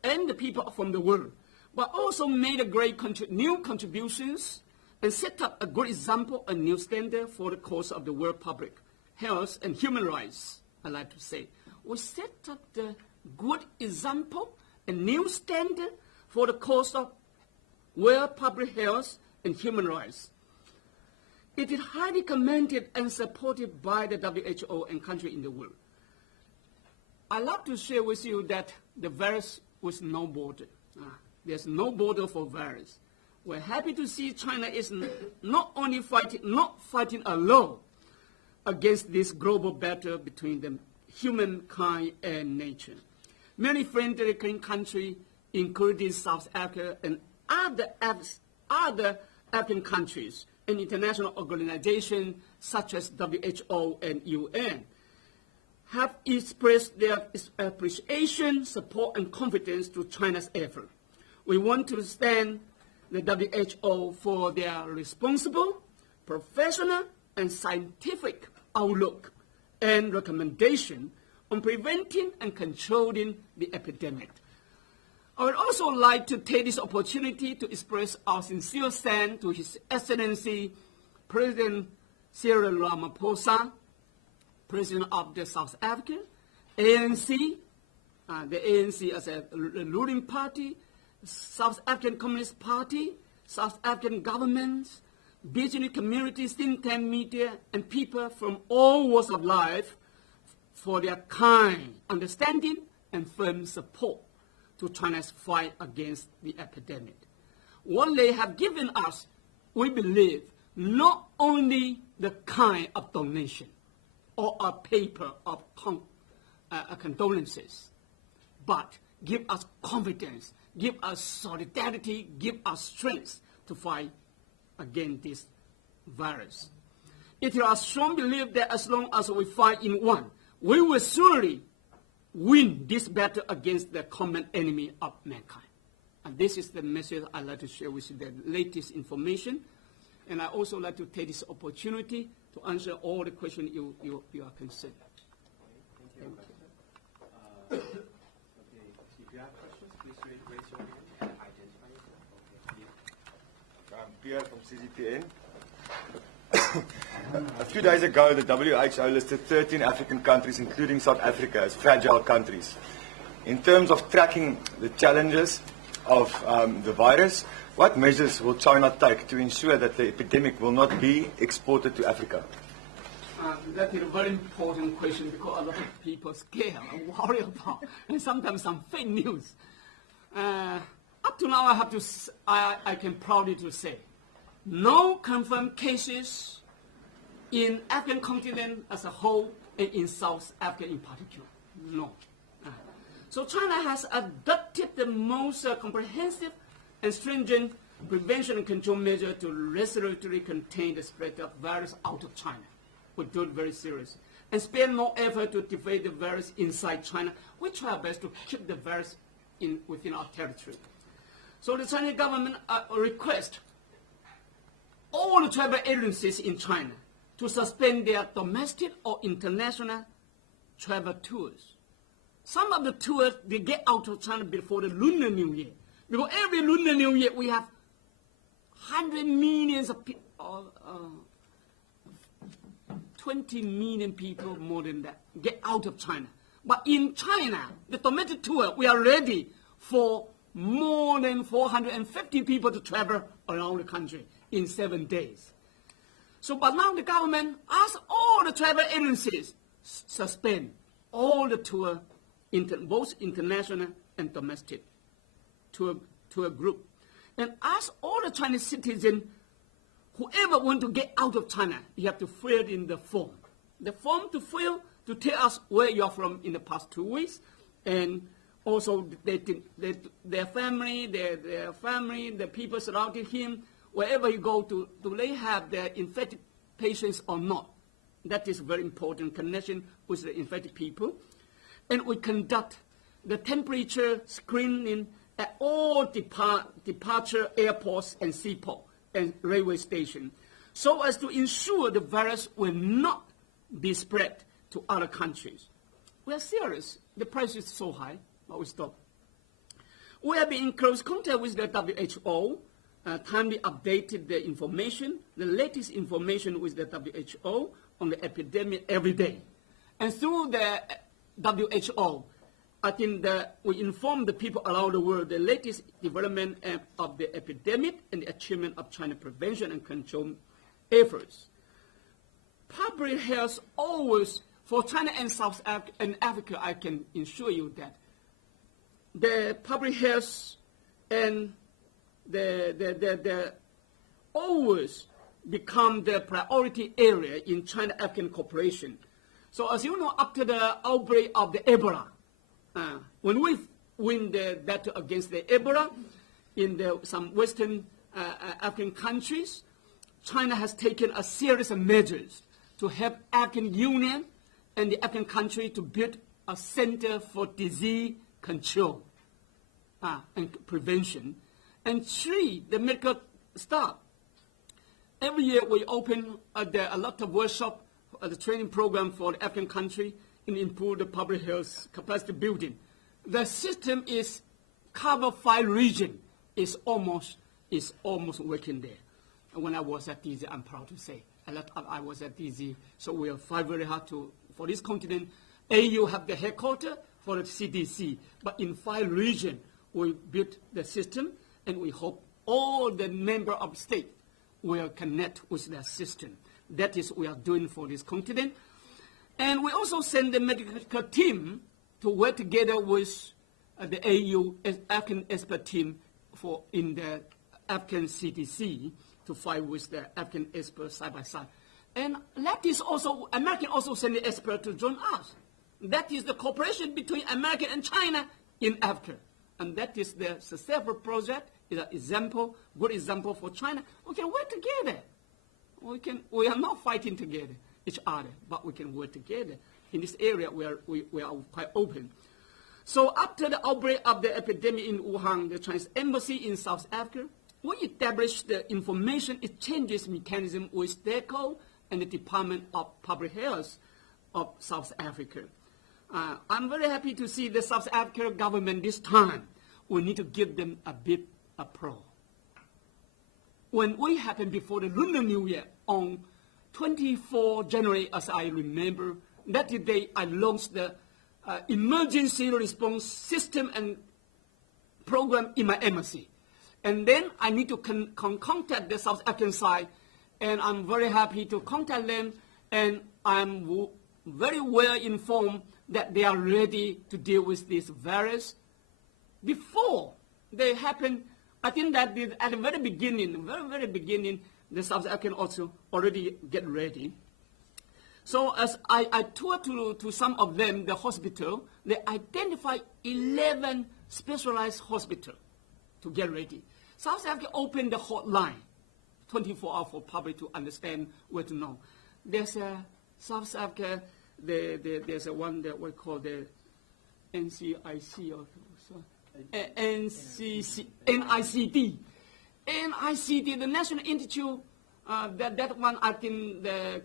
and the people from the world, but also made a great new contributions and set up a good example, a new standard for the cause of the world public health and human rights, I like to say. We set up the good example, a new standard for the cause of world public health and human rights. It is highly commended and supported by the WHO and countries in the world. I love to share with you that the virus was no border. There's no border for virus. We're happy to see China is not fighting alone against this global battle between the humankind and nature. Many friendly countries, including South Africa and other African countries and international organizations such as WHO and UN, have expressed their appreciation, support, and confidence to China's effort. We want to thank the WHO for their responsible, professional, and scientific outlook and recommendation on preventing and controlling the epidemic. I would also like to take this opportunity to express our sincere thanks to His Excellency President Cyril Ramaphosa, President of the South African, ANC, the ANC as a ruling party, South African Communist Party, South African governments, business communities, think tank media, and people from all walks of life for their kind understanding and firm support to China's fight against the epidemic. What they have given us, we believe, not only the kind of donation or a paper of condolences, but give us confidence, give us solidarity, give us strength to fight against this virus. It is our strong belief that as long as we fight in one, we will surely win this battle against the common enemy of mankind. And this is the message I'd like to share with you, the latest information. And I also like to take this opportunity to answer all the questions you are concerned. Thank you. Okay, if you have questions, please raise your hand and identify yourself. Okay, I'm Pierre from CGTN. A few days ago, the WHO listed 13 African countries, including South Africa, as fragile countries. In terms of tracking the challenges of the virus, what measures will China take to ensure that the epidemic will not be exported to Africa? That is a very important question because a lot of people scared and worry about, and sometimes some fake news. Up to now, I can proudly to say, no confirmed cases in African continent as a whole and in South Africa in particular. No. So China has adopted the most comprehensive and stringent prevention and control measure to resolutely contain the spread of virus out of China. We do it very seriously. And spare no effort to defeat the virus inside China. We try our best to keep the virus within our territory. So the Chinese government requests all the travel agencies in China to suspend their domestic or international travel tours. Some of the tours, they get out of China before the Lunar New Year. Because every Lunar New Year, we have 100 millions of people, 20 million people, more than that, get out of China. But in China, the domestic tour, we are ready for more than 450 people to travel around the country in 7 days. So, but now the government asks all the travel agencies suspend all the tour, both international and domestic tour group, and ask all the Chinese citizens, whoever want to get out of China, you have to fill in the form. The form to fill to tell us where you are from in the past 2 weeks, and also their family, the people surrounding him, wherever you go to, do they have their infected patients or not? That is very important connection with the infected people. And we conduct the temperature screening at all departure airports and seaport and railway stations, so as to ensure the virus will not be spread to other countries. We are serious. The price is so high, but we stop. We have been in close contact with the WHO, timely updated the information, the latest information with the WHO on the epidemic every day. And through the WHO, I think that we inform the people around the world the latest development of the epidemic and the achievement of China prevention and control efforts. Public health always, for China and South Africa, and Africa, I can assure you that the public health and the always become the priority area in China-African cooperation. So as you know, after the outbreak of the Ebola, when we win the battle against the Ebola in some Western African countries, China has taken a series of measures to help African Union and the African country to build a center for disease control and prevention. And three, the medical staff. Every year we open a lot of workshops, the training program for the African country and improve the public health capacity building. The system is cover 5 regions. Is almost working there. And when I was at DZ, I'm proud to say, I was at DZ, so we have fight very hard for this continent. AU have the headquarters for the CDC, but in 5 regions we built the system, and we hope all the member of state will connect with that system. That is what we are doing for this continent. And we also send the medical team to work together with the AU African expert team in the African CDC to fight with the African experts side by side. And that is also, American also send the expert to join us. That is the cooperation between America and China in Africa. And that is the successful project, is an example, good example for China. We can work together. We are not fighting together each other, but we can work together. In this area, we are quite open. So after the outbreak of the epidemic in Wuhan, the Chinese embassy in South Africa, we established the information exchanges mechanism with DECO and the Department of Public Health of South Africa. I'm very happy to see the South African government this time. We need to give them a bit of pro. When we happened before the Lunar New Year on 24 January, as I remember, that day I launched the emergency response system and program in my embassy. And then I need to contact the South African side, and I'm very happy to contact them, and I'm very well informed that they are ready to deal with this virus. Before they happen, I think that at the very beginning, very beginning, the South African also already get ready. So as I toured to some of them, the hospital, they identified 11 specialized hospitals to get ready. South Africa opened the hotline, 24 hours for public to understand where to know. There's a South Africa, there's a one that we call the NCIC or NICD, the National Institute. That one, I think the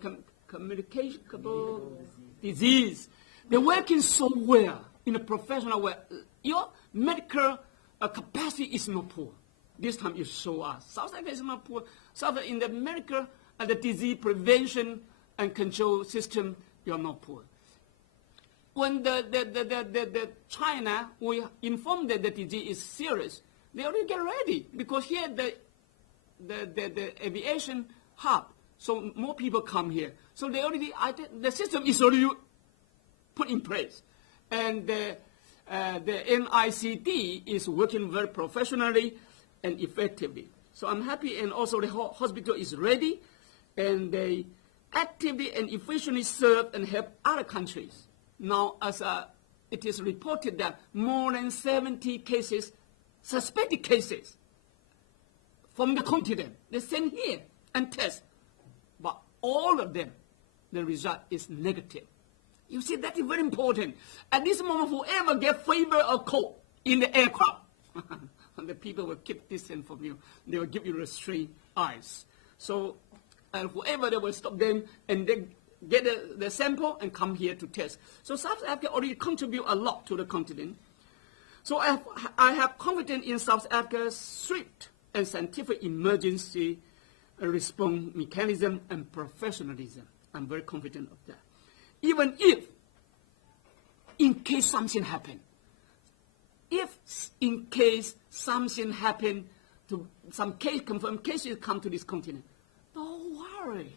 communicable disease. They're working so well in a professional way. Your medical capacity is not poor. This time you show us. South Africa is not poor. South Africa in the medical and the disease prevention and control system, you're not poor. When the China, we informed that the disease is serious, they already get ready because here the aviation hub, so more people come here. So they already, the system is already put in place. And the NICD is working very professionally and effectively. So I'm happy, and also the hospital is ready, and they actively and efficiently serve and help other countries. Now, as it is reported that more than 70 cases, suspected cases, from the continent, they send here and test. But all of them, the result is negative. You see, that is very important. At this moment, whoever get fever or cold in the aircraft, the people will keep distance from you. They will give you restrained eyes. So whoever, they will stop them and then get the sample and come here to test. So South Africa already contribute a lot to the continent. So I have confidence in South Africa's swift and scientific emergency response mechanism and professionalism. I'm very confident of that. Even if, in case something happen, to some confirmed cases come to this continent, don't worry.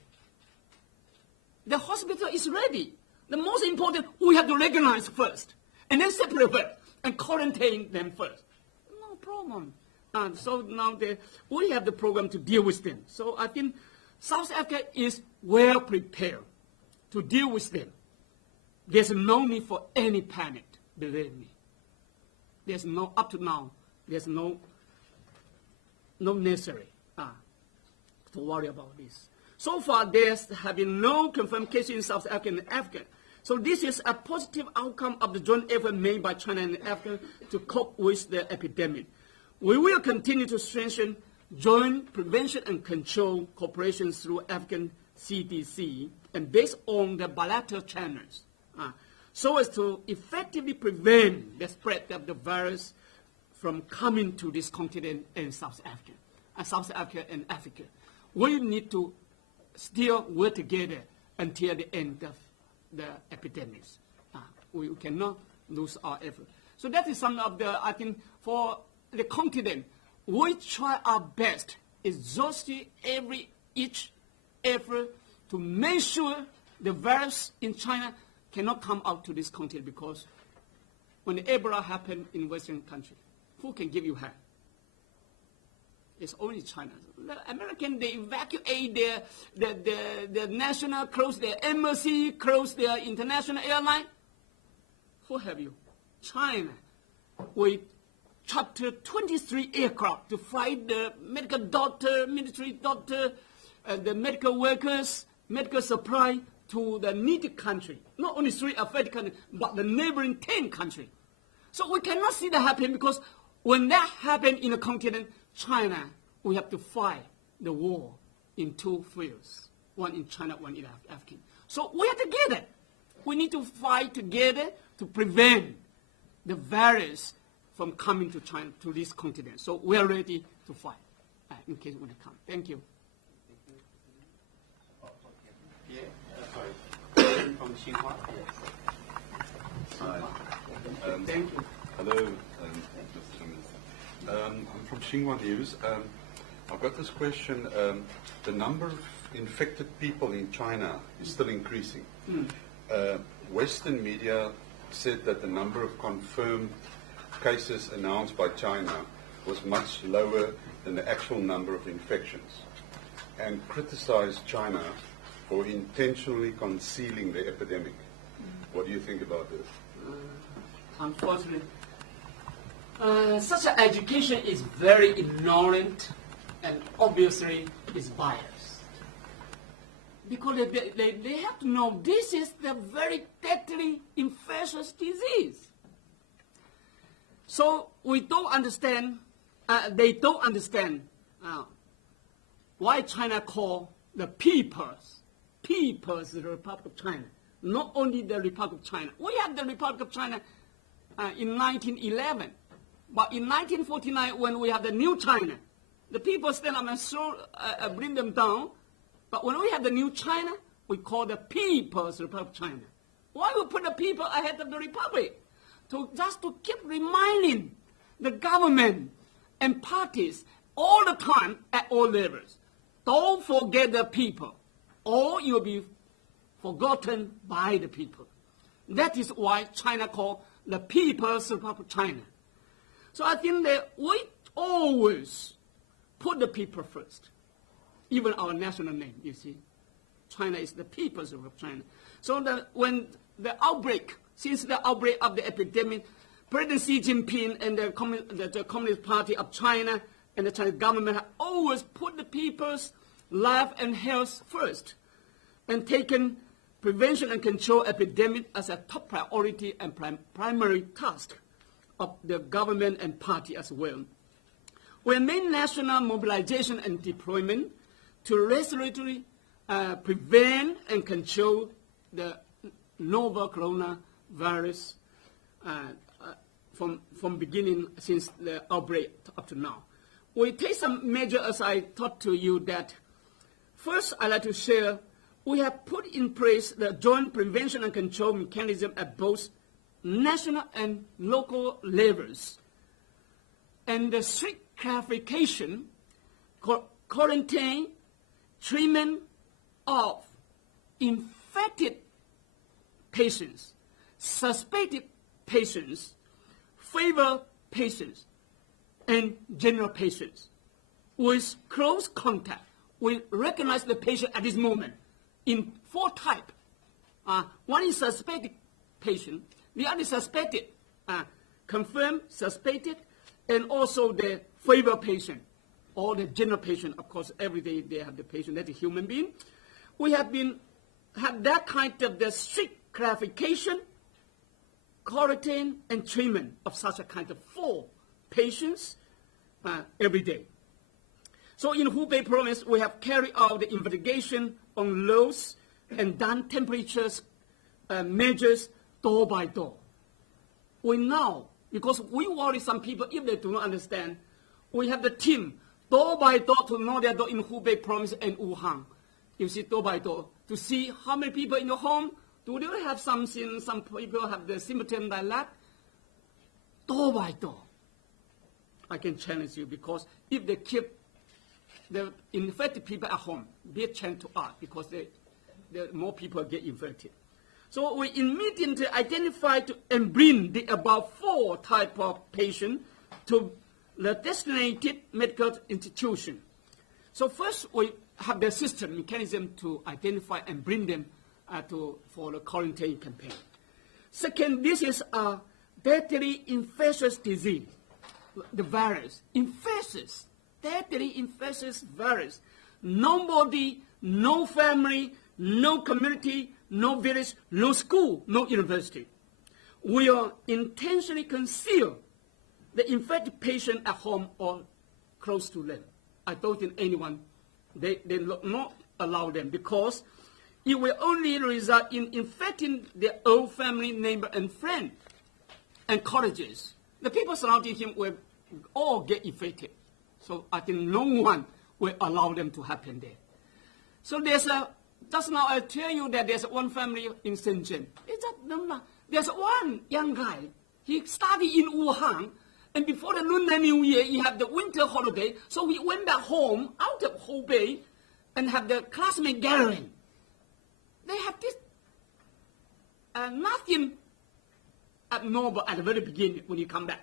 The hospital is ready. The most important, we have to recognize first, and then separate first, and quarantine them first. No problem. And so now we have the program to deal with them. So I think South Africa is well prepared to deal with them. There's no need for any panic, believe me. There's no, up to now, there's no necessary to worry about this. So far, there have been no confirmed cases in South Africa and Africa. So this is a positive outcome of the joint effort made by China and Africa to cope with the epidemic. We will continue to strengthen joint prevention and control cooperation through African CDC and based on the bilateral channels, so as to effectively prevent the spread of the virus from coming to this continent and South Africa and Africa. We need to still work together until the end of the epidemics. We cannot lose our effort. So that is some of the, I think, for the continent, we try our best, exhaustive each effort to make sure the virus in China cannot come out to this continent, because when the Ebola happened in Western country, who can give you hand? It's only China. The American, they evacuate their national, close their embassy, close their international airline. Who have you? China. We chartered 23 aircraft to fly the medical doctor, military doctor, the medical workers, medical supply to the needy country. Not only 3 affected countries, but the neighboring 10 countries. So we cannot see that happen, because when that happened in the continent, China, we have to fight the war in 2 fields, one in China, one in Africa. So we are together. We need to fight together to prevent the virus from coming to China, to this continent. So we are ready to fight in case when it comes. Thank you. From Xinhua. Hi. Thank you. Hello, Mr. Chairman. I'm from Xinhua News. I've got this question. The number of infected people in China is still increasing. Western media said that the number of confirmed cases announced by China was much lower than the actual number of infections, and criticized China for intentionally concealing the epidemic. What do you think about this? Unfortunately, such an education is very ignorant and obviously is biased. Because they have to know this is the very deadly infectious disease. So we don't understand, they don't understand why China call the People's Republic of China. Not only the Republic of China. We have the Republic of China in 1911. But in 1949, when we have the new China, the people stand up and bring them down. But when we have the new China, we call the People's Republic of China. Why we put the people ahead of the Republic? Just to keep reminding the government and parties all the time at all levels. Don't forget the people, or you'll be forgotten by the people. That is why China called the People's Republic of China. So I think that we always put the people first. Even our national name, you see. China is the People's Republic of China. So that when the outbreak since the outbreak of the epidemic, President Xi Jinping and the Communist Party of China and the Chinese government have always put the people's life and health first and taken prevention and control epidemic as a top priority and primary task of the government and party as well. We made national mobilization and deployment to resolutely prevent and control the novel coronavirus from beginning since the outbreak up to now. We take some measures, as I talked to you, that first I'd like to share, we have put in place the joint prevention and control mechanism at both national and local levels. And the strict clarification, quarantine, treatment of infected patients, suspected patients, fever patients, and general patients. With close contact, we recognize the patient at this moment in 4 types. One is suspected patient, the other is suspected, confirmed, suspected, and also the fever patient, or the general patient. Of course, every day they have the patient, that's a human being. We have that kind of the strict clarification, quarantine, and treatment of such a kind of 4 patients every day. So in Hubei province, we have carried out the investigation on loads and done temperatures measures door by door. We now, because we worry some people if they do not understand, we have the team door by door to know their door in Hubei province and Wuhan. You see door by door to see how many people in your home. Do they have something? Some people have the symptom like that. Door by door. I can challenge you because if they keep the infected people at home, be a chance to us because the more people get infected. So we immediately identify and bring the about 4 type of patient to the designated medical institution. So first we have the system mechanism to identify and bring them for the quarantine campaign. Second, this is a deadly infectious disease, the virus, infectious, deadly infectious virus. Nobody, no family, no community, no village, no school, no university will intentionally conceal the infected patient at home or close to them. I don't think anyone, they not allow them because it will only result in infecting their own family, neighbor, and friend, and colleges. The people surrounding him will all get infected. So I think no one will allow them to happen there. So just now I tell you that there's one family in Shenzhen. There's one young guy. He studied in Wuhan, and before the Lunar New Year, he had the winter holiday. So he went back home out of Hubei and have the classmate gathering. They have this nothing abnormal at the very beginning when you come back.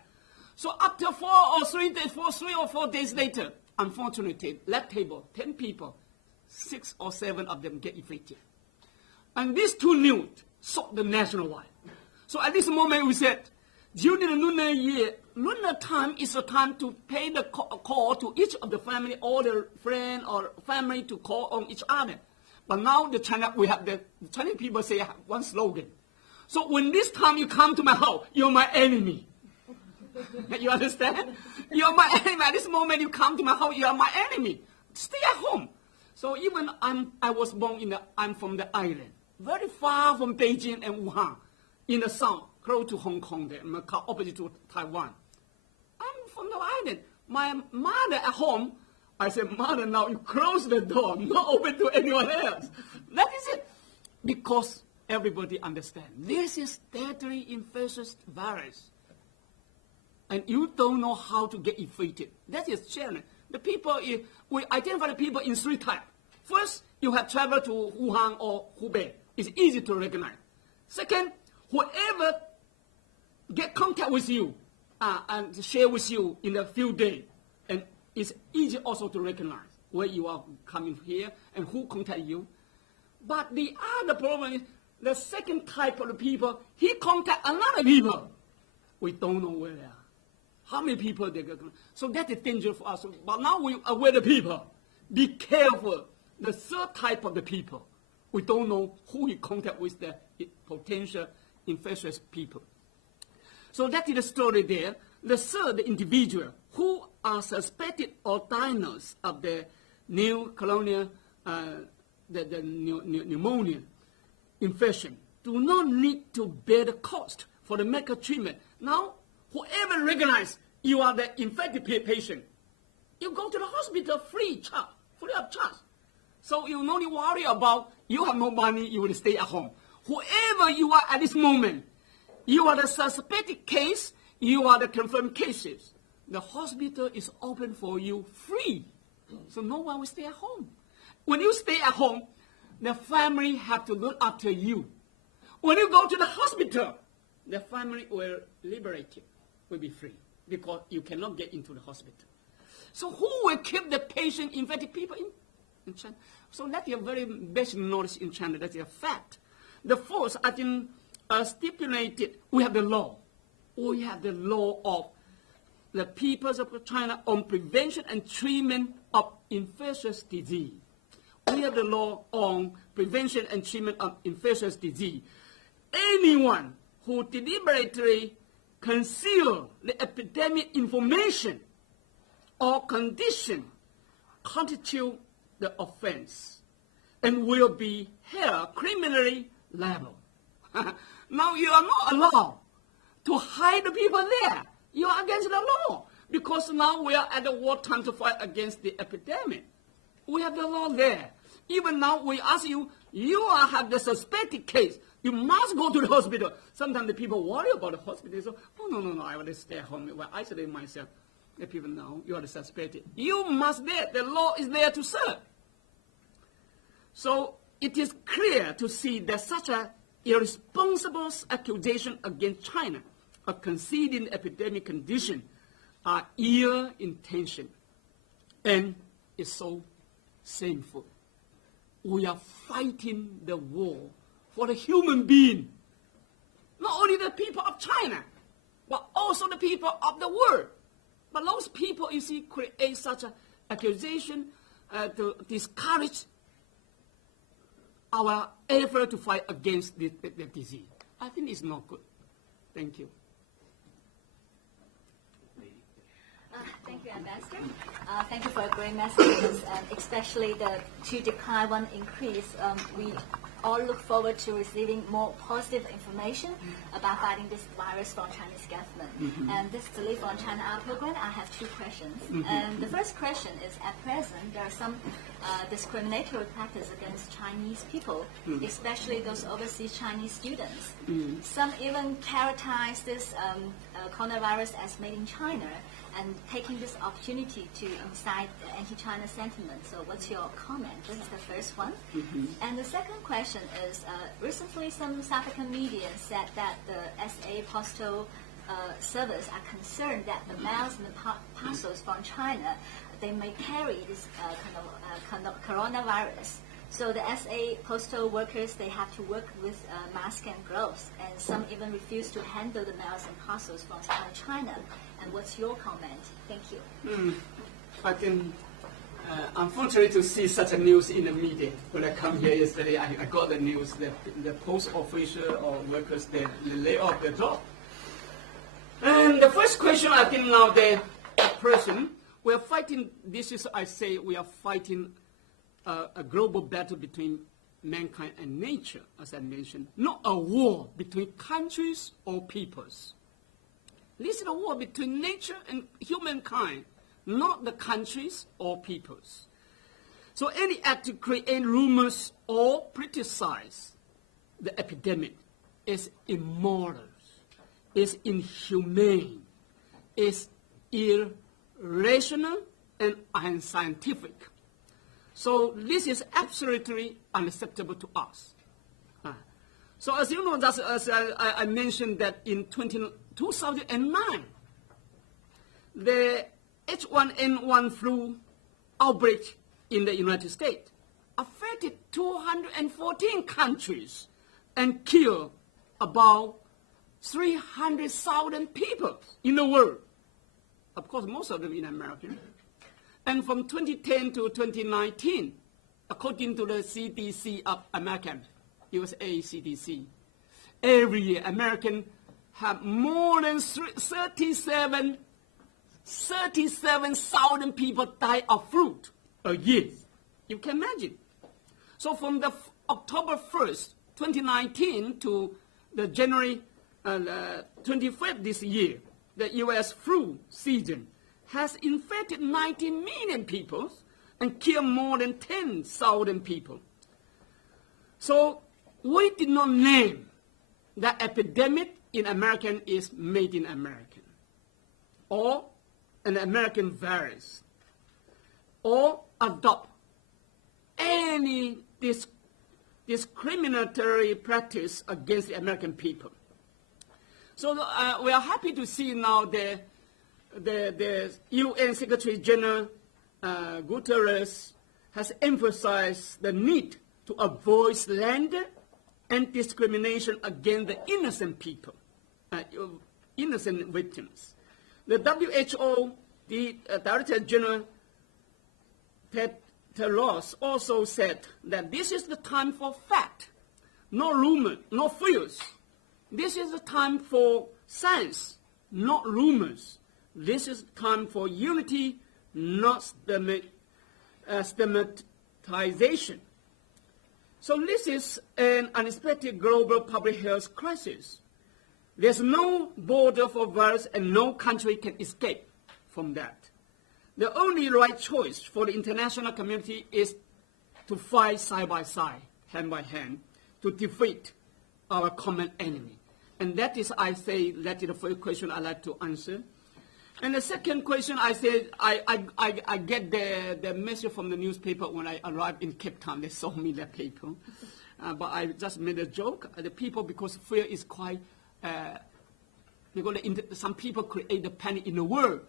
So after 3 or 4 days later, unfortunately, lab table, 10 people, 6 or 7 of them get infected. And these 2 news shocked the nationwide. So at this moment we said, during the lunar year, lunar time is a time to pay the call to each of the family, all the friend or family to call on each other. But now we have the Chinese people say one slogan. So when this time you come to my house, you're my enemy. You understand? You're my enemy. At this moment you come to my house, you are my enemy. Stay at home. So even I was born I'm from the island, very far from Beijing and Wuhan, in the south, close to Hong Kong, there, opposite to Taiwan. I'm from the island. My mother at home, I said, Mother, now you close the door, not open to anyone else. That is it. Because everybody understands. This is deadly infectious virus. And you don't know how to get infected. That is challenge. The people, we identify the people in 3 types. First, you have traveled to Wuhan or Hubei. It's easy to recognize. Second, whoever get contact with you and share with you in a few days, and it's easy also to recognize where you are coming here and who contact you. But the other problem is The second type of the people, he contact another people. We don't know where they are. How many people they get. So that is dangerous for us. But now we are aware the people. Be careful. The third type of the people. We don't know who he contact with the potential infectious people. So that is the story there. The third individual who are suspected or diagnosed of the new colonial the pneumonia infection do not need to bear the cost for the medical treatment. Now, whoever recognizes you are the infected patient, you go to the hospital free of charge. So you don't need to worry about you have no money, you will stay at home. Whoever you are at this moment, you are the suspected case, you are the confirmed cases. The hospital is open for you free. So no one will stay at home. When you stay at home, the family have to look after you. When you go to the hospital, the family will liberate you, will be free, because you cannot get into the hospital. So who will keep the patient, infected people in China? So that is a very basic knowledge in China. That is a fact. The fourth, I think, stipulated, we have the law. We have the law of the peoples of China on prevention and treatment of infectious disease. We have the law on prevention and treatment of infectious disease. Anyone who deliberately conceal the epidemic information or condition constitute the offense and will be held criminally liable. Now you are not allowed to hide the people there. You are against the law, because now we are at the wartime to fight against the epidemic. We have the law there. Even now we ask you, you have the suspected case. You must go to the hospital. Sometimes the people worry about the hospital. So, oh, no, I will stay at home. I will isolate myself. The people know you are the suspected. You must there. The law is there to serve. So it is clear to see that such an irresponsible accusation against China of conceding epidemic condition are ill-intentioned and is so sinful. We are fighting the war for the human being, not only the people of China, but also the people of the world. But those people, you see, create such an accusation to discourage our effort to fight against the disease. I think it's not good. Thank you. Thank you, Ambassador. Thank you for great messages, and especially the to decline one increase. We all look forward to receiving more positive information about fighting this virus from Chinese government. And this is the Live on China Our program. I have two questions. And the first question is, at present, there are some discriminatory practice against Chinese people, especially those overseas Chinese students. Some even characterize this coronavirus as made in China, and taking this opportunity to incite the anti-China sentiment. So what's your comment? This is the first one. And the second question is, recently some South African media said that the SA Postal Service are concerned that the mails and the parcels from China, they may carry this coronavirus. So the SA postal workers, they have to work with masks and gloves, and some even refuse to handle the mails and parcels from China. And what's your comment? Thank you. I think, unfortunately, to see such a news in the media. When I come here yesterday, I got the news that the post official or workers, they lay off their job. And the first question, I think now the person, we are fighting, this is, I say, we are fighting a global battle between mankind and nature, as I mentioned, not a war between countries or peoples. This is a war between nature and humankind, not the countries or peoples. So any act to create rumors or criticize the epidemic is immoral, is inhumane, is irrational and unscientific. So this is absolutely unacceptable to us. So as you know, that's, as I mentioned that in 2009, the H1N1 flu outbreak in the United States affected 214 countries and kill about 300,000 people in the world. Of course, most of them in America. And from 2010 to 2019, according to the CDC of American, USA CDC, every year Americans have more than 37,000 people die of flu a year. You can imagine. So from the October 1st, 2019 to the January 25th this year, the U.S. flu season has infected 90 million people and killed more than 10,000 people. So we did not name that epidemic in American is made in America, or an American virus, or adopt any discriminatory practice against the American people. So we are happy to see now the UN Secretary General Guterres has emphasized the need to avoid slander and discrimination against the innocent people, innocent victims. The WHO, the Director General Tedros also said that this is the time for fact, no rumor, no fears. This is the time for science, not rumors. This is time for unity, not stigmatization. So this is an unexpected global public health crisis. There's no border for virus and no country can escape from that. The only right choice for the international community is to fight side by side, hand by hand, to defeat our common enemy. And that is, I say, that is the first question I'd like to answer. And the second question, I said, I get the message from the newspaper when I arrived in Cape Town. They sold me the paper. But I just made a joke. The people, because fear is quite, because some people create the panic in the world.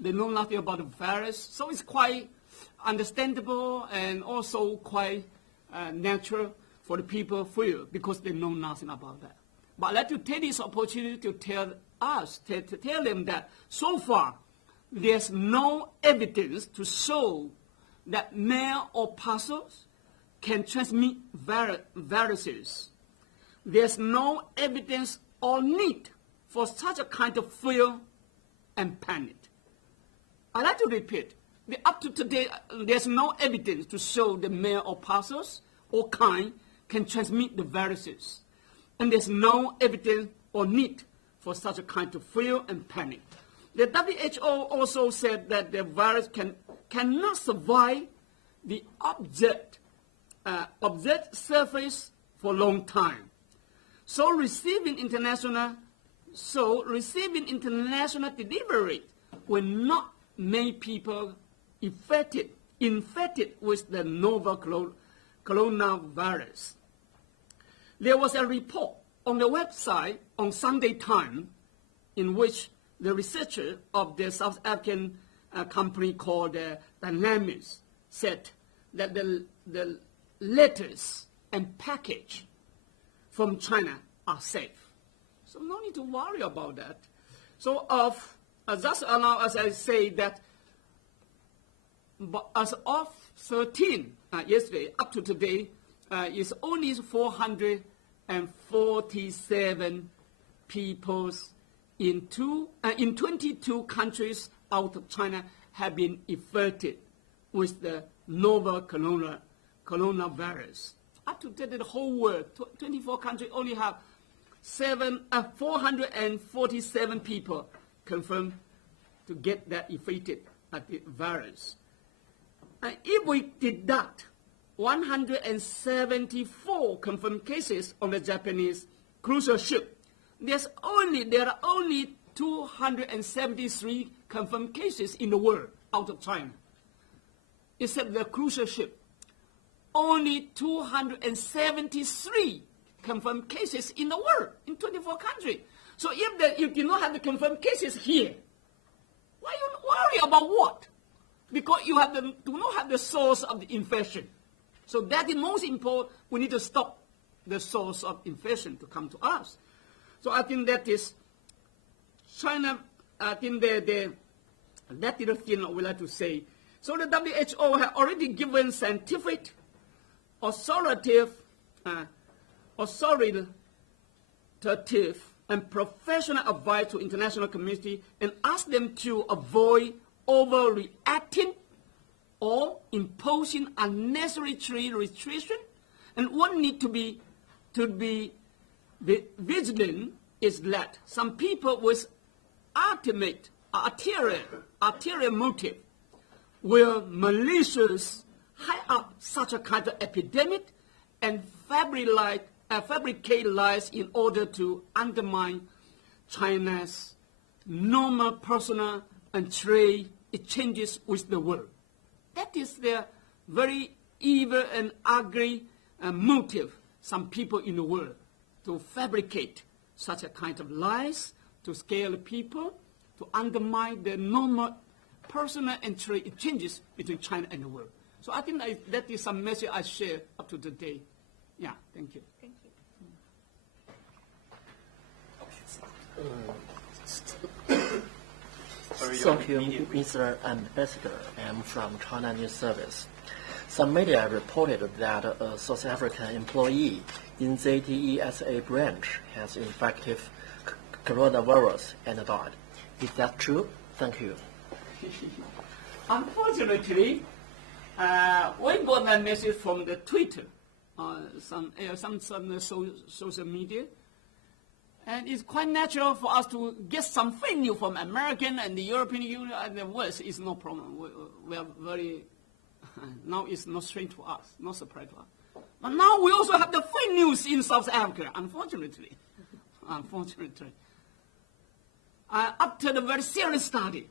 They know nothing about the virus. So it's quite understandable and also quite natural for the people fear because they know nothing about that. But I'd like to take this opportunity to tell them that so far there's no evidence to show that male opossums can transmit viruses. There's no evidence or need for such a kind of fear and panic. I'd like to repeat, up to today, there's no evidence to show the male opossums or kind can transmit the viruses. And there's no evidence or need for such a kind of fear and panic. The WHO also said that the virus cannot survive the object surface for a long time. So receiving international delivery will not make people infected with the novel coronavirus. There was a report on the website on Sunday Times in which the researcher of the South African company called Dynamics said that the letters and package from China are safe. So no need to worry about that. So just now, as I say that, as of 13 yesterday up to today, is only 447 people in 22 countries out of China have been infected with the novel coronavirus. Up to today, the whole world, 24 countries only have 447 people confirmed to get that infected at the virus. And if we deduct 174 confirmed cases on the Japanese cruise ship, there are only 273 confirmed cases in the world out of China. Except the cruise ship, only 273 confirmed cases in the world, in 24 countries. So if you do not have the confirmed cases here, why you worry about what? Because you do not have the source of the infection. So that is most important. We need to stop the source of infection to come to us. So I think that is China. I think that is the thing I would like to say. So the WHO has already given scientific, authoritative, and professional advice to international community and ask them to avoid overreacting or imposing unnecessary trade restriction. And one need to be vigilant is that some people with ulterior motive will malicious hide up such a kind of epidemic and fabricate lies in order to undermine China's normal personal and trade exchanges with the world. That is their very evil and ugly motive, some people in the world, to fabricate such a kind of lies, to scare the people, to undermine the normal personal and trade exchanges between China and the world. So I think that is some message I share up to today. Yeah, thank you. Thank you. Thank you, Mr. Ambassador. I'm from China News Service. Some media reported that a South African employee in ZTE branch has infected coronavirus and died. Is that true? Thank you. Unfortunately, we got that message from the Twitter, some social media, and it's quite natural for us to get some fake news from American and the European Union and the West. It's no problem. We are very now it's not strange to us, not surprise to us. But now we also have the fake news in South Africa. Unfortunately, after the very serious study,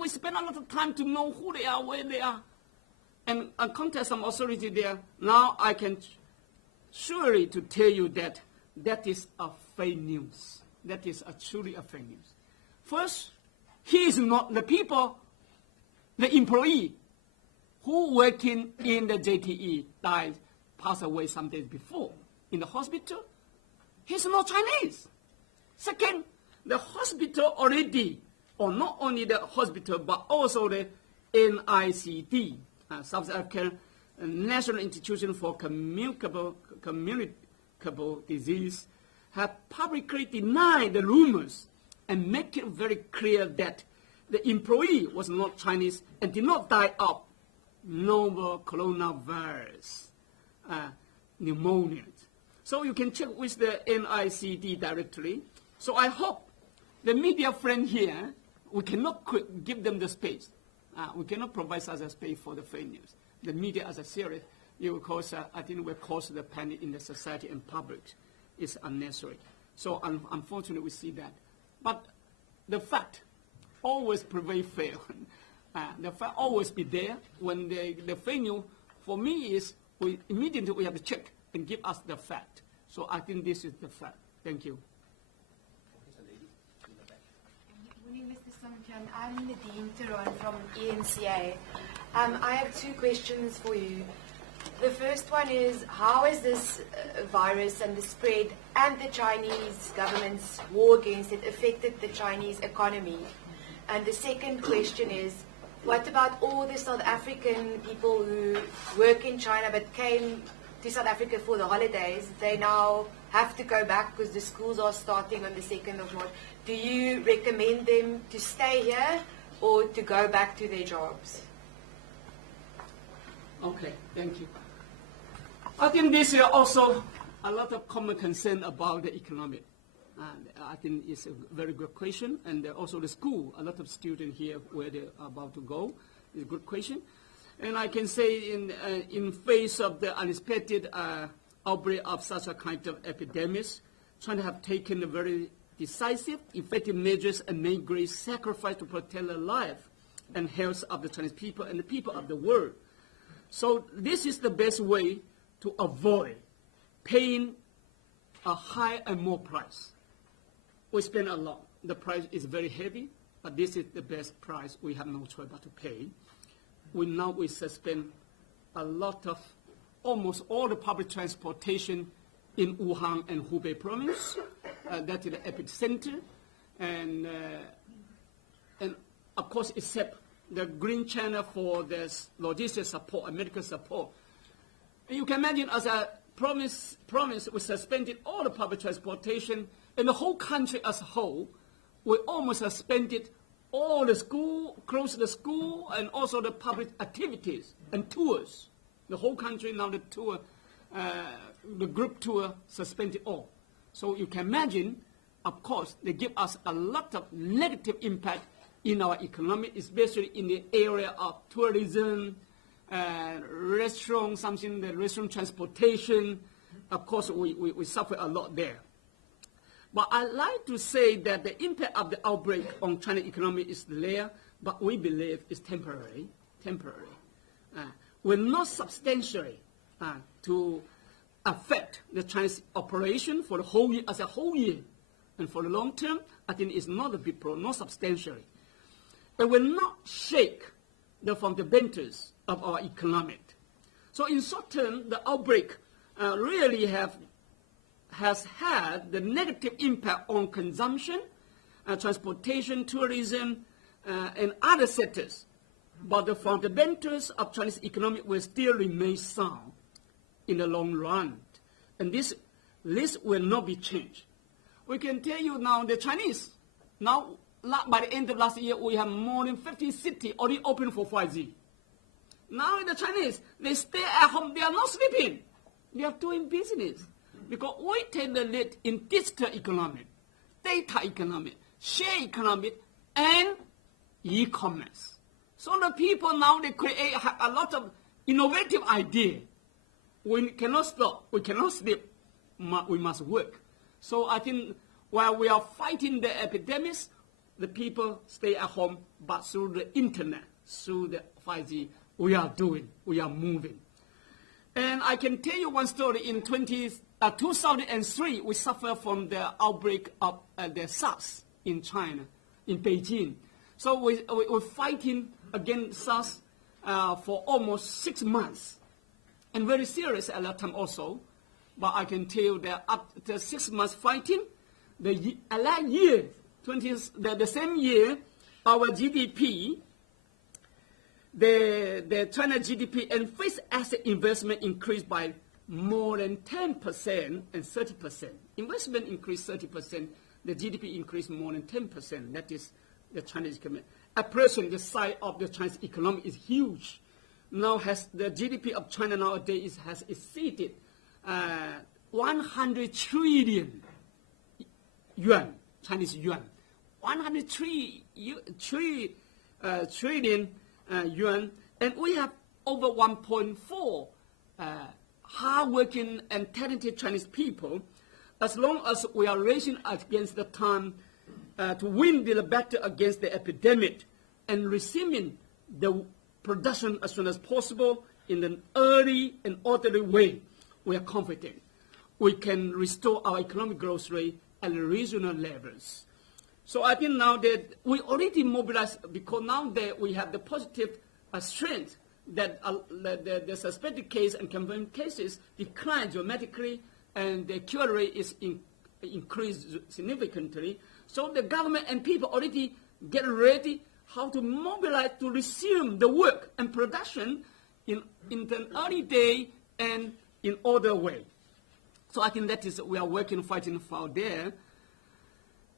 we spent a lot of time to know who they are, where they are, and contact some authority there. Now I can surely to tell you that that is a fake news. That is truly a fake news. First, he is not the people, the employee who working in the JTE died, passed away some days before in the hospital. He's not Chinese. Second, the hospital already, or not only the hospital, but also the NICD, South African National Institution for Communicable Disease, have publicly denied the rumors and make it very clear that the employee was not Chinese and did not die of novel coronavirus pneumonia. So you can check with the NICD directly. So I hope the media friend here, we cannot give them the space. We cannot provide such a space for the fake news. The media as a series, it will cause, I think will cause the panic in the society and public. It's unnecessary. So unfortunately we see that. But the fact always prevail fair. The fact always be there. When the fake news, for me, is immediately we have to check and give us the fact. So I think this is the fact. Thank you. Good morning, Mr. Songtian. I'm Nadine Theron from ENCA. I have two questions for you. The first one is, how has this virus and the spread and the Chinese government's war against it affected the Chinese economy? And the second question is, what about all the South African people who work in China but came to South Africa for the holidays? They now have to go back because the schools are starting on the 2nd of March. Do you recommend them to stay here or to go back to their jobs? Okay, thank you. I think this is also a lot of common concern about the economic. I think it's a very good question. And also the school, a lot of students here where they're about to go, is a good question. And I can say in face of the unexpected outbreak of such a kind of epidemics, China have taken a very decisive, effective measures and made great sacrifice to protect the life and health of the Chinese people and the people of the world. So this is the best way to avoid paying a higher and more price. We spend a lot. The price is very heavy, but this is the best price. We have no choice but to pay. We suspend a lot of almost all the public transportation in Wuhan and Hubei province. That is the epicenter. And of course, except the Green Channel for the logistic support and medical support. And you can imagine as a province we suspended all the public transportation, and the whole country as a whole, we almost suspended all the school, closed the school, and also the public activities and tours. The whole country now, the tour, the group tour suspended all. So you can imagine, of course, they give us a lot of negative impact in our economy, especially in the area of tourism, restaurant, the restaurant transportation. Of course, we suffer a lot there. But I like to say that the impact of the outbreak on China economy is there, but we believe it's temporary. Will not substantially to affect the Chinese operation for the whole year, as a whole year. And for the long term, I think it's not a big problem, not substantially. It will not shake the fundamentals of our economy. So in short term, the outbreak really has had the negative impact on consumption, transportation, tourism, and other sectors. But the fundamentals of Chinese economy will still remain sound in the long run. And this will not be changed. We can tell you now the Chinese, now by the end of last year, we have more than 50 cities already open for 5G. Now the Chinese, they stay at home, they are not sleeping. They are doing business. Because we take the lead in digital economy, data economy, share economy, and e-commerce. So the people now, they create a lot of innovative ideas. We cannot stop. We cannot sleep. We must work. So I think while we are fighting the epidemics, the people stay at home, but through the internet, through the 5G, we are moving. And I can tell you one story. In 2003, we suffered from the outbreak of the SARS in China, in Beijing. So we're fighting against SARS for almost 6 months, and very serious at that time also. But I can tell you that after 6 months fighting, the same year, our GDP, the China GDP and fixed asset investment increased by more than 10% and 30%. Investment increased 30%. The GDP increased more than 10%. That is the Chinese economy. At present, the size of the Chinese economy is huge. Now the GDP of China nowadays has exceeded 100 trillion yuan, Chinese yuan. 103 trillion yuan, and we have over 1.4 hardworking and talented Chinese people. As long as we are racing against the time to win the battle against the epidemic and resuming the production as soon as possible in an early and orderly way, we are confident we can restore our economic growth rate at regional levels. So I think now that we already mobilized, because now that we have the positive strength that the suspected case and confirmed cases decline dramatically, and the cure rate is increased significantly. So the government and people already get ready how to mobilize to resume the work and production in the early day and in order way. So I think that is we are fighting for there.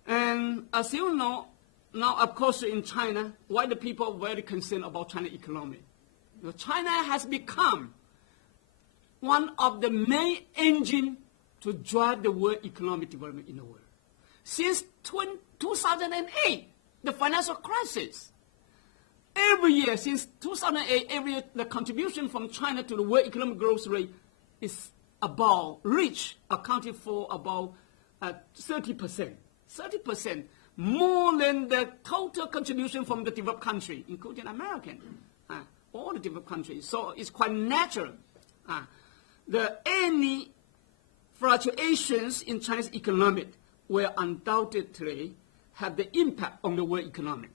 And as you know, now of course in China, why the people are very concerned about China economy? China has become one of the main engines to drive the world economic development in the world. Since 2008, the financial crisis, every year since 2008, every year the contribution from China to the world economic growth rate is accounted for about 30%. 30%, more than the total contribution from the developed country, including American, all the developed countries. So it's quite natural. Any fluctuations in Chinese economic will undoubtedly have the impact on the world economic.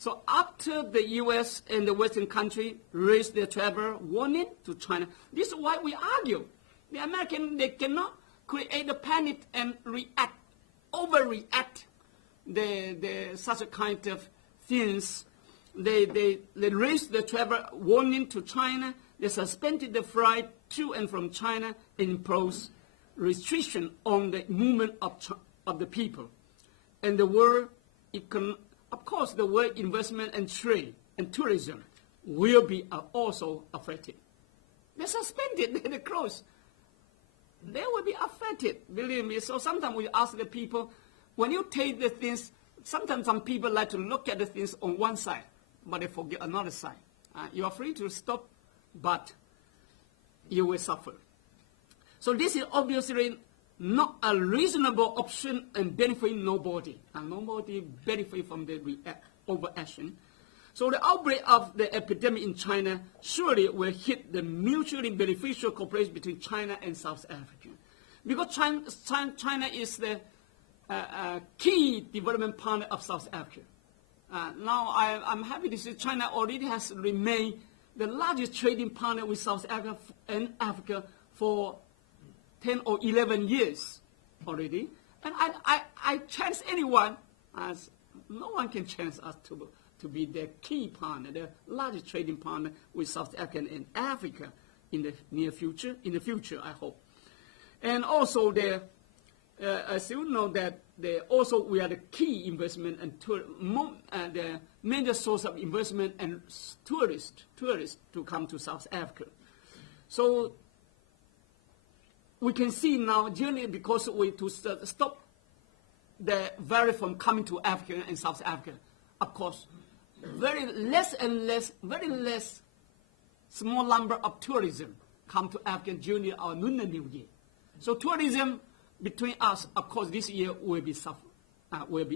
So after the U.S. and the Western country raised their travel warning to China, this is why we argue. The Americans, they cannot create a panic and overreact such a kind of things. They raised the travel warning to China. They suspended the flight to and from China and imposed restriction on the movement of the people. And the world, of course, the world investment and trade and tourism will be also affected. They suspended, they closed. They will be affected, believe me. So sometimes we ask the people, when you take the things, sometimes some people like to look at the things on one side, but they forget another side. You are free to stop, but you will suffer. So this is obviously not a reasonable option and benefiting nobody. And nobody benefit from the overaction. So the outbreak of the epidemic in China surely will hit the mutually beneficial cooperation between China and South Africa. Because China is the key development partner of South Africa. Now I'm happy to say China already has remained the largest trading partner with South Africa and Africa for 10 or 11 years already. And I chance anyone, as no one can chance us to be their key partner, the largest trading partner with South Africa and Africa in the near future, I hope. And also, as you know, that we are the key investment and the major source of investment and tourists to come to South Africa. So we can see now, generally, because to stop the virus from coming to Africa and South Africa, of course, very less small number of tourism come to Africa during our Lunar New Year. So tourism between us, of course, this year will be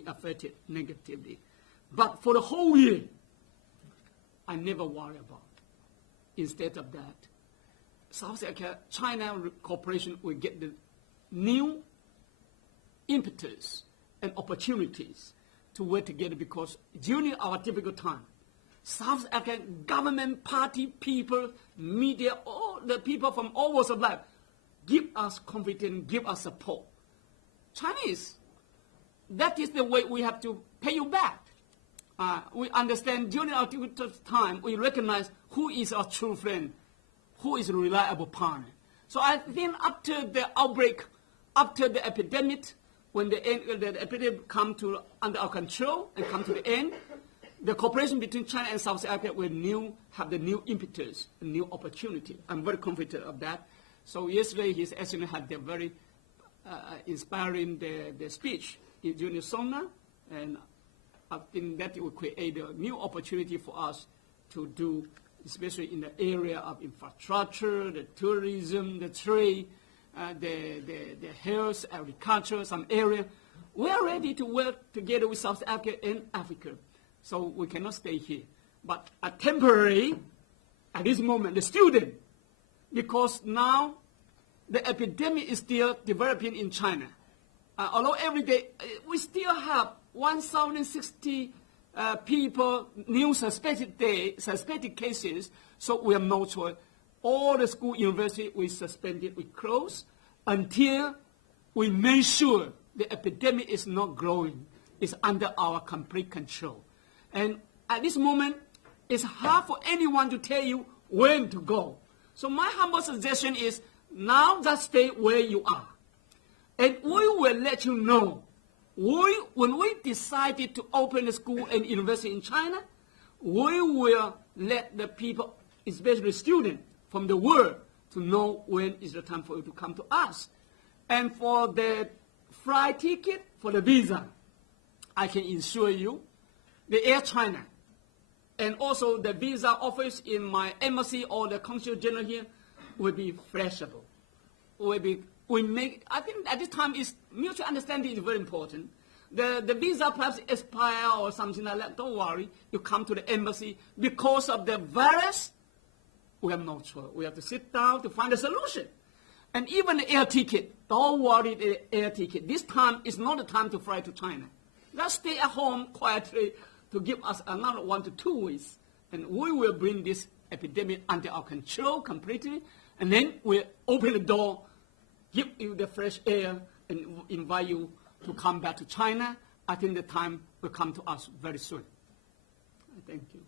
affected negatively. But for the whole year, I never worry about. Instead of that, South Africa, China cooperation will get the new impetus and opportunities to work together, because during our difficult time, South African government, party, people, media, all the people from all walks of life give us confidence, give us support. Chinese, that is the way we have to pay you back. We understand during our difficult time, we recognize who is our true friend, who is a reliable partner. So I think after the outbreak, after the epidemic, when the epidemic come to under our control and come to the end, the cooperation between China and South Africa will have the new impetus, a new opportunity. I'm very confident of that. So yesterday, His Excellency had a very inspiring the speech during the seminar, and I think that it will create a new opportunity for us to do, especially in the area of infrastructure, the tourism, the trade, the health, agriculture, some area. We are ready to work together with South Africa and Africa. So we cannot stay here. But temporarily, at this moment, the student, because now the epidemic is still developing in China. Although every day, we still have 1,060 people, new suspected cases, so we have no choice. All the school, university, we suspended, we closed, until we make sure the epidemic is not growing, it's under our complete control. And at this moment, it's hard for anyone to tell you when to go. So my humble suggestion is, now just stay where you are. And we will let you know. When we decided to open a school and university in China, we will let the people, especially students from the world, to know when is the time for you to come to us. And for the flight ticket, for the visa, I can assure you, the Air China, and also the visa office in my embassy or the consul general here will be flexible. I think at this time is mutual understanding is very important. The visa perhaps expire or something like that. Don't worry. You come to the embassy. Because of the virus, we have no choice. We have to sit down to find a solution. And even the air ticket, don't worry the air ticket. This time is not the time to fly to China. Just stay at home quietly to give us another 1 to 2 weeks, and we will bring this epidemic under our control completely, and then we'll open the door, give you the fresh air, and invite you to come back to China. I think the time will come to us very soon. Thank you.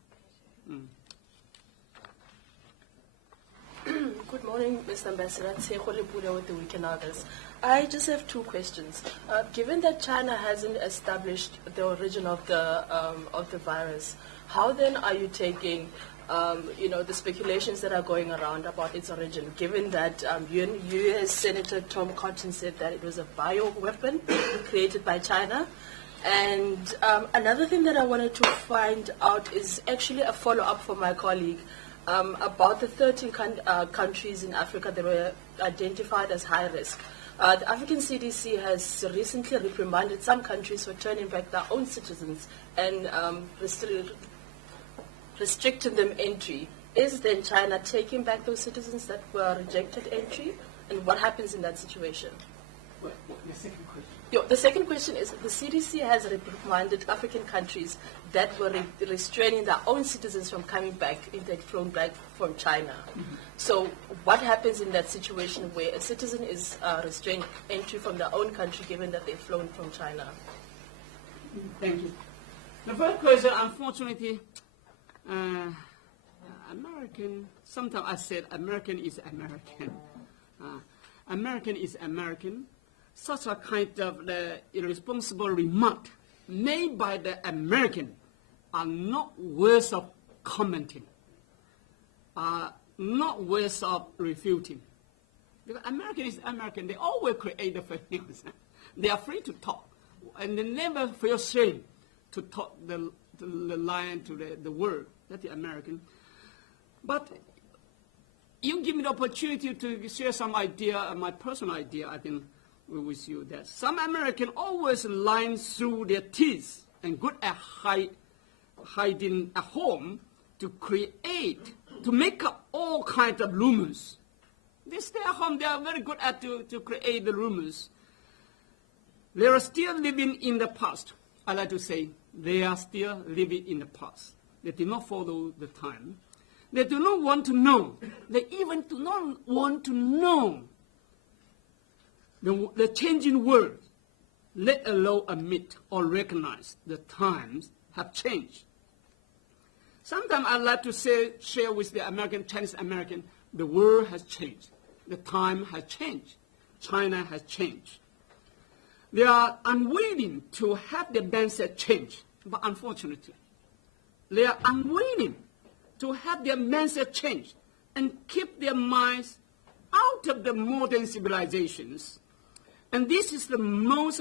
Good morning, Mr. Ambassador. Tshekgo Lepule with the Weekend Argus. I just have 2 questions. Given that China hasn't established the origin of the virus, how then are you taking, the speculations that are going around about its origin? Given that U.S. Senator Tom Cotton said that it was a bioweapon created by China. And another thing that I wanted to find out is actually a follow-up for my colleague. About the 13 countries in Africa that were identified as high risk. The African CDC has recently reprimanded some countries for turning back their own citizens and restricting them entry. Is then China taking back those citizens that were rejected entry? And what happens in that situation? Well, the second question. The second question is, the CDC has reprimanded African countries that were restraining their own citizens from coming back if they'd flown back from China. So what happens in that situation where a citizen is restrained entry from their own country given that they've flown from China? Thank you. The first question, unfortunately, American, sometimes I said American is American. American is American. Such a kind of irresponsible remark made by the American are not worth of commenting, are not worth of refuting. Because American is American. They always create the fake news. They are free to talk, and they never feel shame to talk the line to the world. That's the American. But you give me the opportunity to share some idea, my personal idea, I think, with you, that some American always lie through their teeth and good at hiding at home to make up all kinds of rumors. They stay at home, they are very good at to create the rumors. They are still living in the past. I like to say they are still living in the past. They do not follow the time. They do not want to know. They even do not want to know the changing world, let alone admit or recognize the times have changed. Sometimes I like to share with the Chinese American, the world has changed. The time has changed. China has changed. They are unwilling to have their mindset change, but unfortunately, they are unwilling to have their mindset change and keep their minds out of the modern civilizations. And this is the most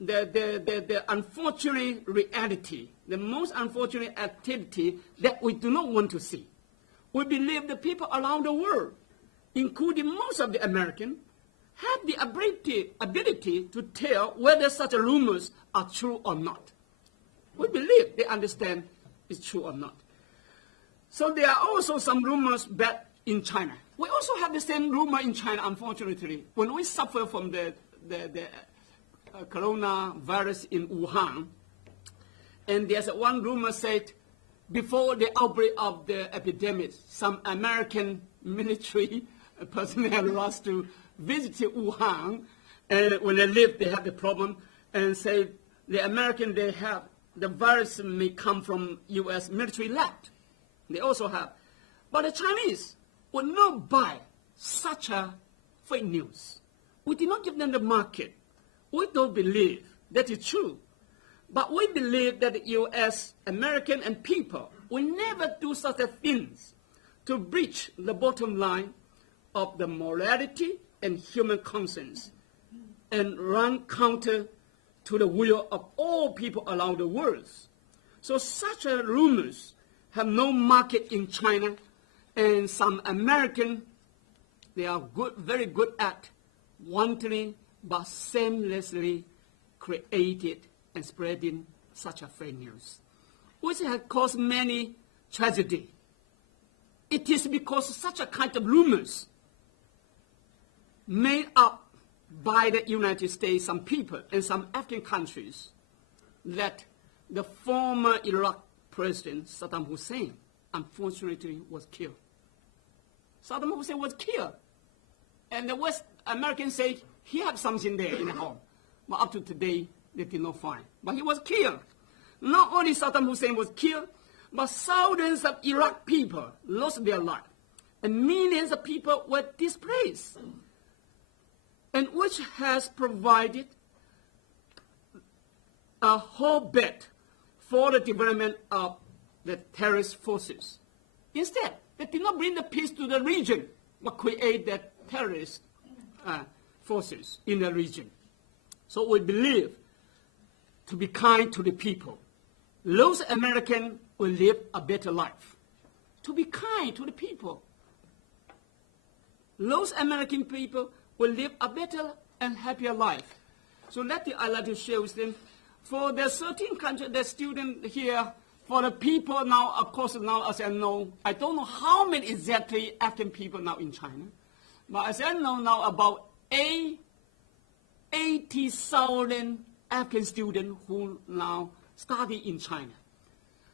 the unfortunate reality, the most unfortunate activity that we do not want to see. We believe the people around the world, including most of the Americans, have the ability to tell whether such rumors are true or not. We believe they understand it's true or not. So there are also some rumors back in China. We also have the same rumor in China, unfortunately. When we suffer from the coronavirus in Wuhan, and there's one rumor said, before the outbreak of the epidemic, some American military personnel rushed to visit Wuhan, and when they leave, they have the problem, and say the American, they have, the virus may come from U.S. military lab. They also have. But the Chinese will not buy such a fake news. We did not give them the market. We don't believe that is true. But we believe that the U.S., American, and people will never do such things to breach the bottom line of the morality and human conscience and run counter to the will of all people around the world. So such rumors have no market in China, and some American, they are good, very good at wantonly but shamelessly created and spreading such a fake news, which has caused many tragedy. It is because such a kind of rumors made up by the United States, some people, and some African countries, that the former Iraq President Saddam Hussein, unfortunately, was killed. Saddam Hussein was killed. And the West Americans say he had something there in the home. But up to today, they did not find. But he was killed. Not only Saddam Hussein was killed, but thousands of Iraq people lost their life. And millions of people were displaced. And which has provided a whole bed for the development of the terrorist forces. Instead, they did not bring the peace to the region, but create the terrorist forces in the region. So we believe to be kind to the people. Those Americans will live a better life. To be kind to the people. Those American people will live a better and happier life. So I'd like to share with them. For the 13 countries, the students here, for the people now, of course, now as I know, I don't know how many exactly African people now in China. But as I know now, about 80,000 African students who now study in China.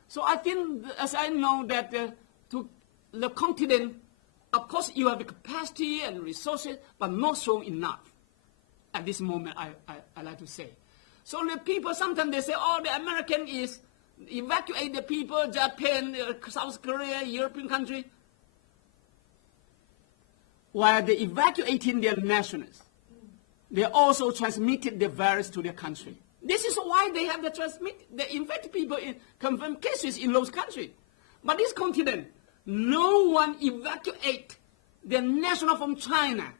So I think, as I know, that to the continent, of course, you have the capacity and resources, but not so enough. At this moment, I like to say. So the people, sometimes they say, oh, the American is evacuate the people, Japan, South Korea, European country. While they evacuating their nationals, they also transmitted the virus to their country. This is why they have they infect people in confirmed cases in those countries. But this continent, no one evacuate their national from China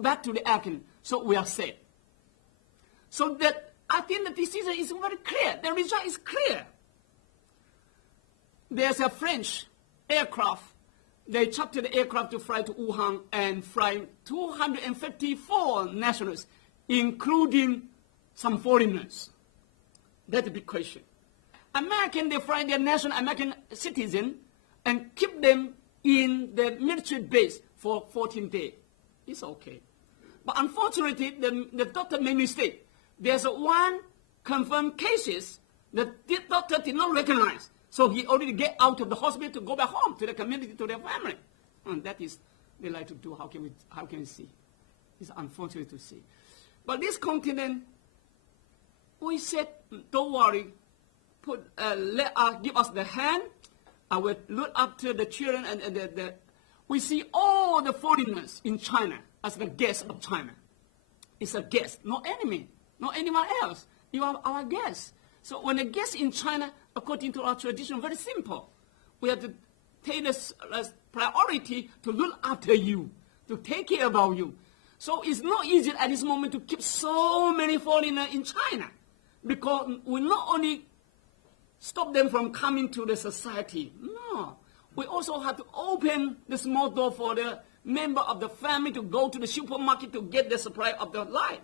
back to the African. So we are safe. So that I think the decision is very clear. The result is clear. There's a French aircraft. They chartered the aircraft to fly to Wuhan and fly 254 nationals, including some foreigners. That's a big question. American, they fly their national American citizen and keep them in the military base for 14 days. It's okay. But unfortunately, the doctor made a mistake. There's one confirmed cases that the doctor did not recognize. So he already get out of the hospital to go back home to the community, to their family. And that is, they like to do, how can we see? It's unfortunate to see. But this continent, we said, don't worry, give us the hand. I will look after the children and we see all the foreigners in China as the guests of China. It's a guest, no enemy, no anyone else. You are our guests. So when a guest in China, according to our tradition, very simple. We have to take this as priority to look after you, to take care about you. So it's not easy at this moment to keep so many foreigners in China, because we not only stop them from coming to the society, no. We also have to open the small door for the member of the family to go to the supermarket to get the supply of their life.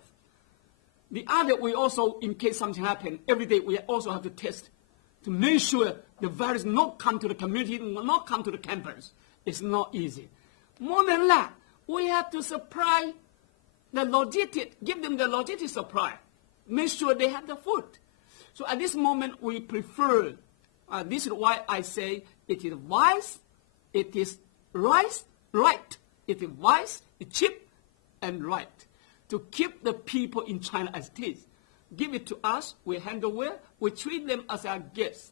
The other, we also, in case something happens, every day we also have to test to make sure the virus not come to the community, not come to the campus. It's not easy. More than that, we have to supply the logistic, give them the logistic supply, make sure they have the food. So at this moment, we prefer, this is why I say it is wise, it is right. It is wise, it's cheap, and right. To keep the people in China as it is. Give it to us, we handle well, we treat them as our guests.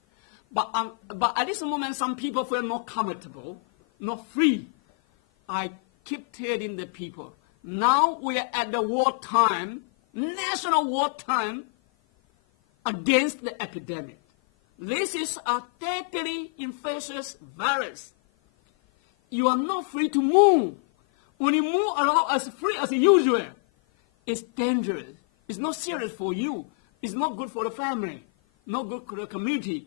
But at this moment, some people feel not comfortable, not free. I keep telling the people, now we are at the wartime, national wartime, against the epidemic. This is a deadly infectious virus. You are not free to move. When you move around as free as usual, it's dangerous. It's not serious for you. It's not good for the family, not good for the community,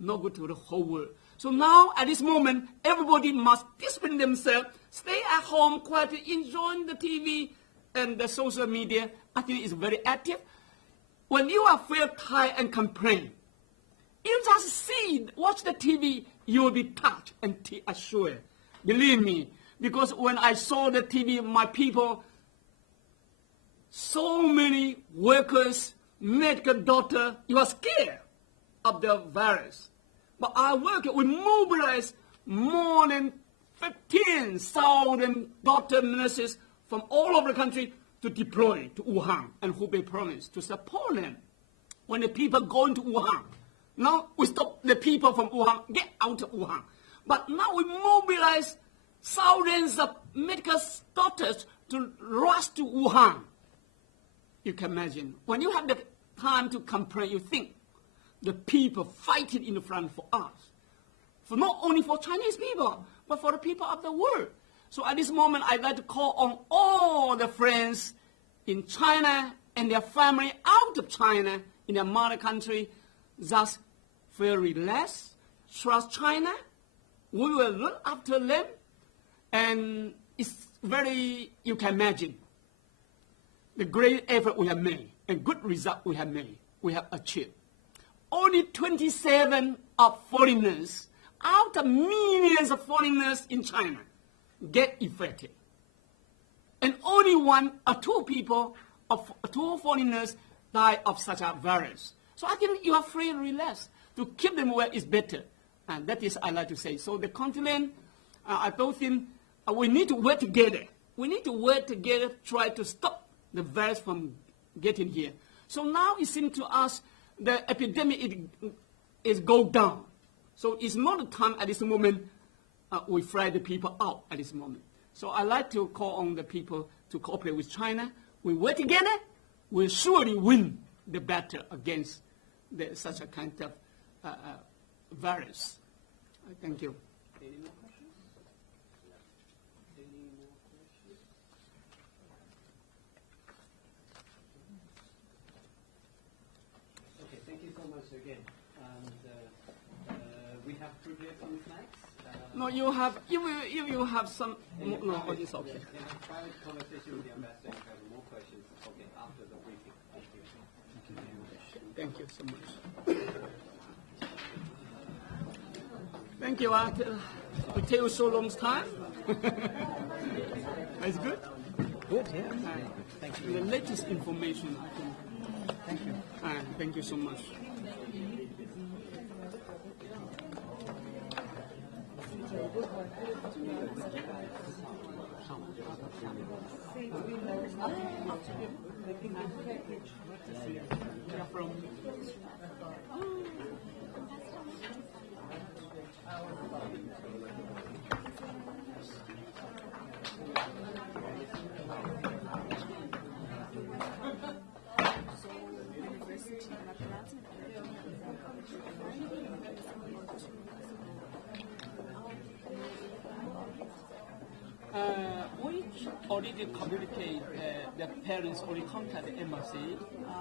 not good to the whole world. So now, at this moment, everybody must discipline themselves, stay at home, quietly enjoying the TV and the social media. I think it's very active. When you are feel tired and complain, you just watch the TV, you will be touched and assured. Believe me, because when I saw the TV, my people, so many workers, medical doctor, you are scared of the virus. But our work will mobilize more than 15,000 doctors and nurses from all over the country to deploy to Wuhan and Hubei province to support them when the people go into Wuhan. Now we stop the people from Wuhan, get out of Wuhan. But now we mobilize thousands of medical doctors to rush to Wuhan. You can imagine. When you have the time to complain, you think the people fighting in the front for us. For not only for Chinese people, but for the people of the world. So at this moment, I'd like to call on all the friends in China and their family out of China, in their mother country, just feel relaxed, trust China. We will look after them. And it's very, you can imagine, the great effort we have made and good result we have made, we have achieved. Only 27 of foreigners out of millions of foreigners in China get infected. And only one or two people, two foreigners die of such a virus. So I think you are free and relaxed. To keep them away is better. And that is I like to say. So the continent, I told him, we need to work together. We need to work together, try to stop the virus from getting here. So now it seems to us the epidemic is go down. So it's not the time at this moment we fly the people out at this moment. So I like to call on the people to cooperate with China. We work together, we'll surely win the battle against such a kind of virus. Thank you. Any more questions? Any more questions? Okay, thank you so much again. And we have prepared some snacks. No, you have. You have some. No, it's okay. In a private conversation with the ambassador, if you have more questions, okay, after the briefing. Thank you. Thank you so much. Thank you. It take you so long time. It's good. Good, yeah. Thank you. The latest information, I think. Thank you. Thank you so much. We already communicate, the parents already contact the embassy,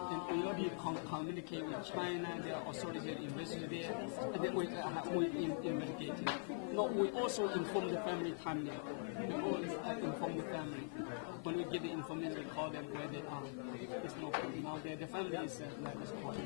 and we already communicate with China, their authorities investigate there, and then we investigate it. No, we also inform the family timely. We always inform the family. When we get the information, we call them where they are. It's no problem. Now the family is like this point.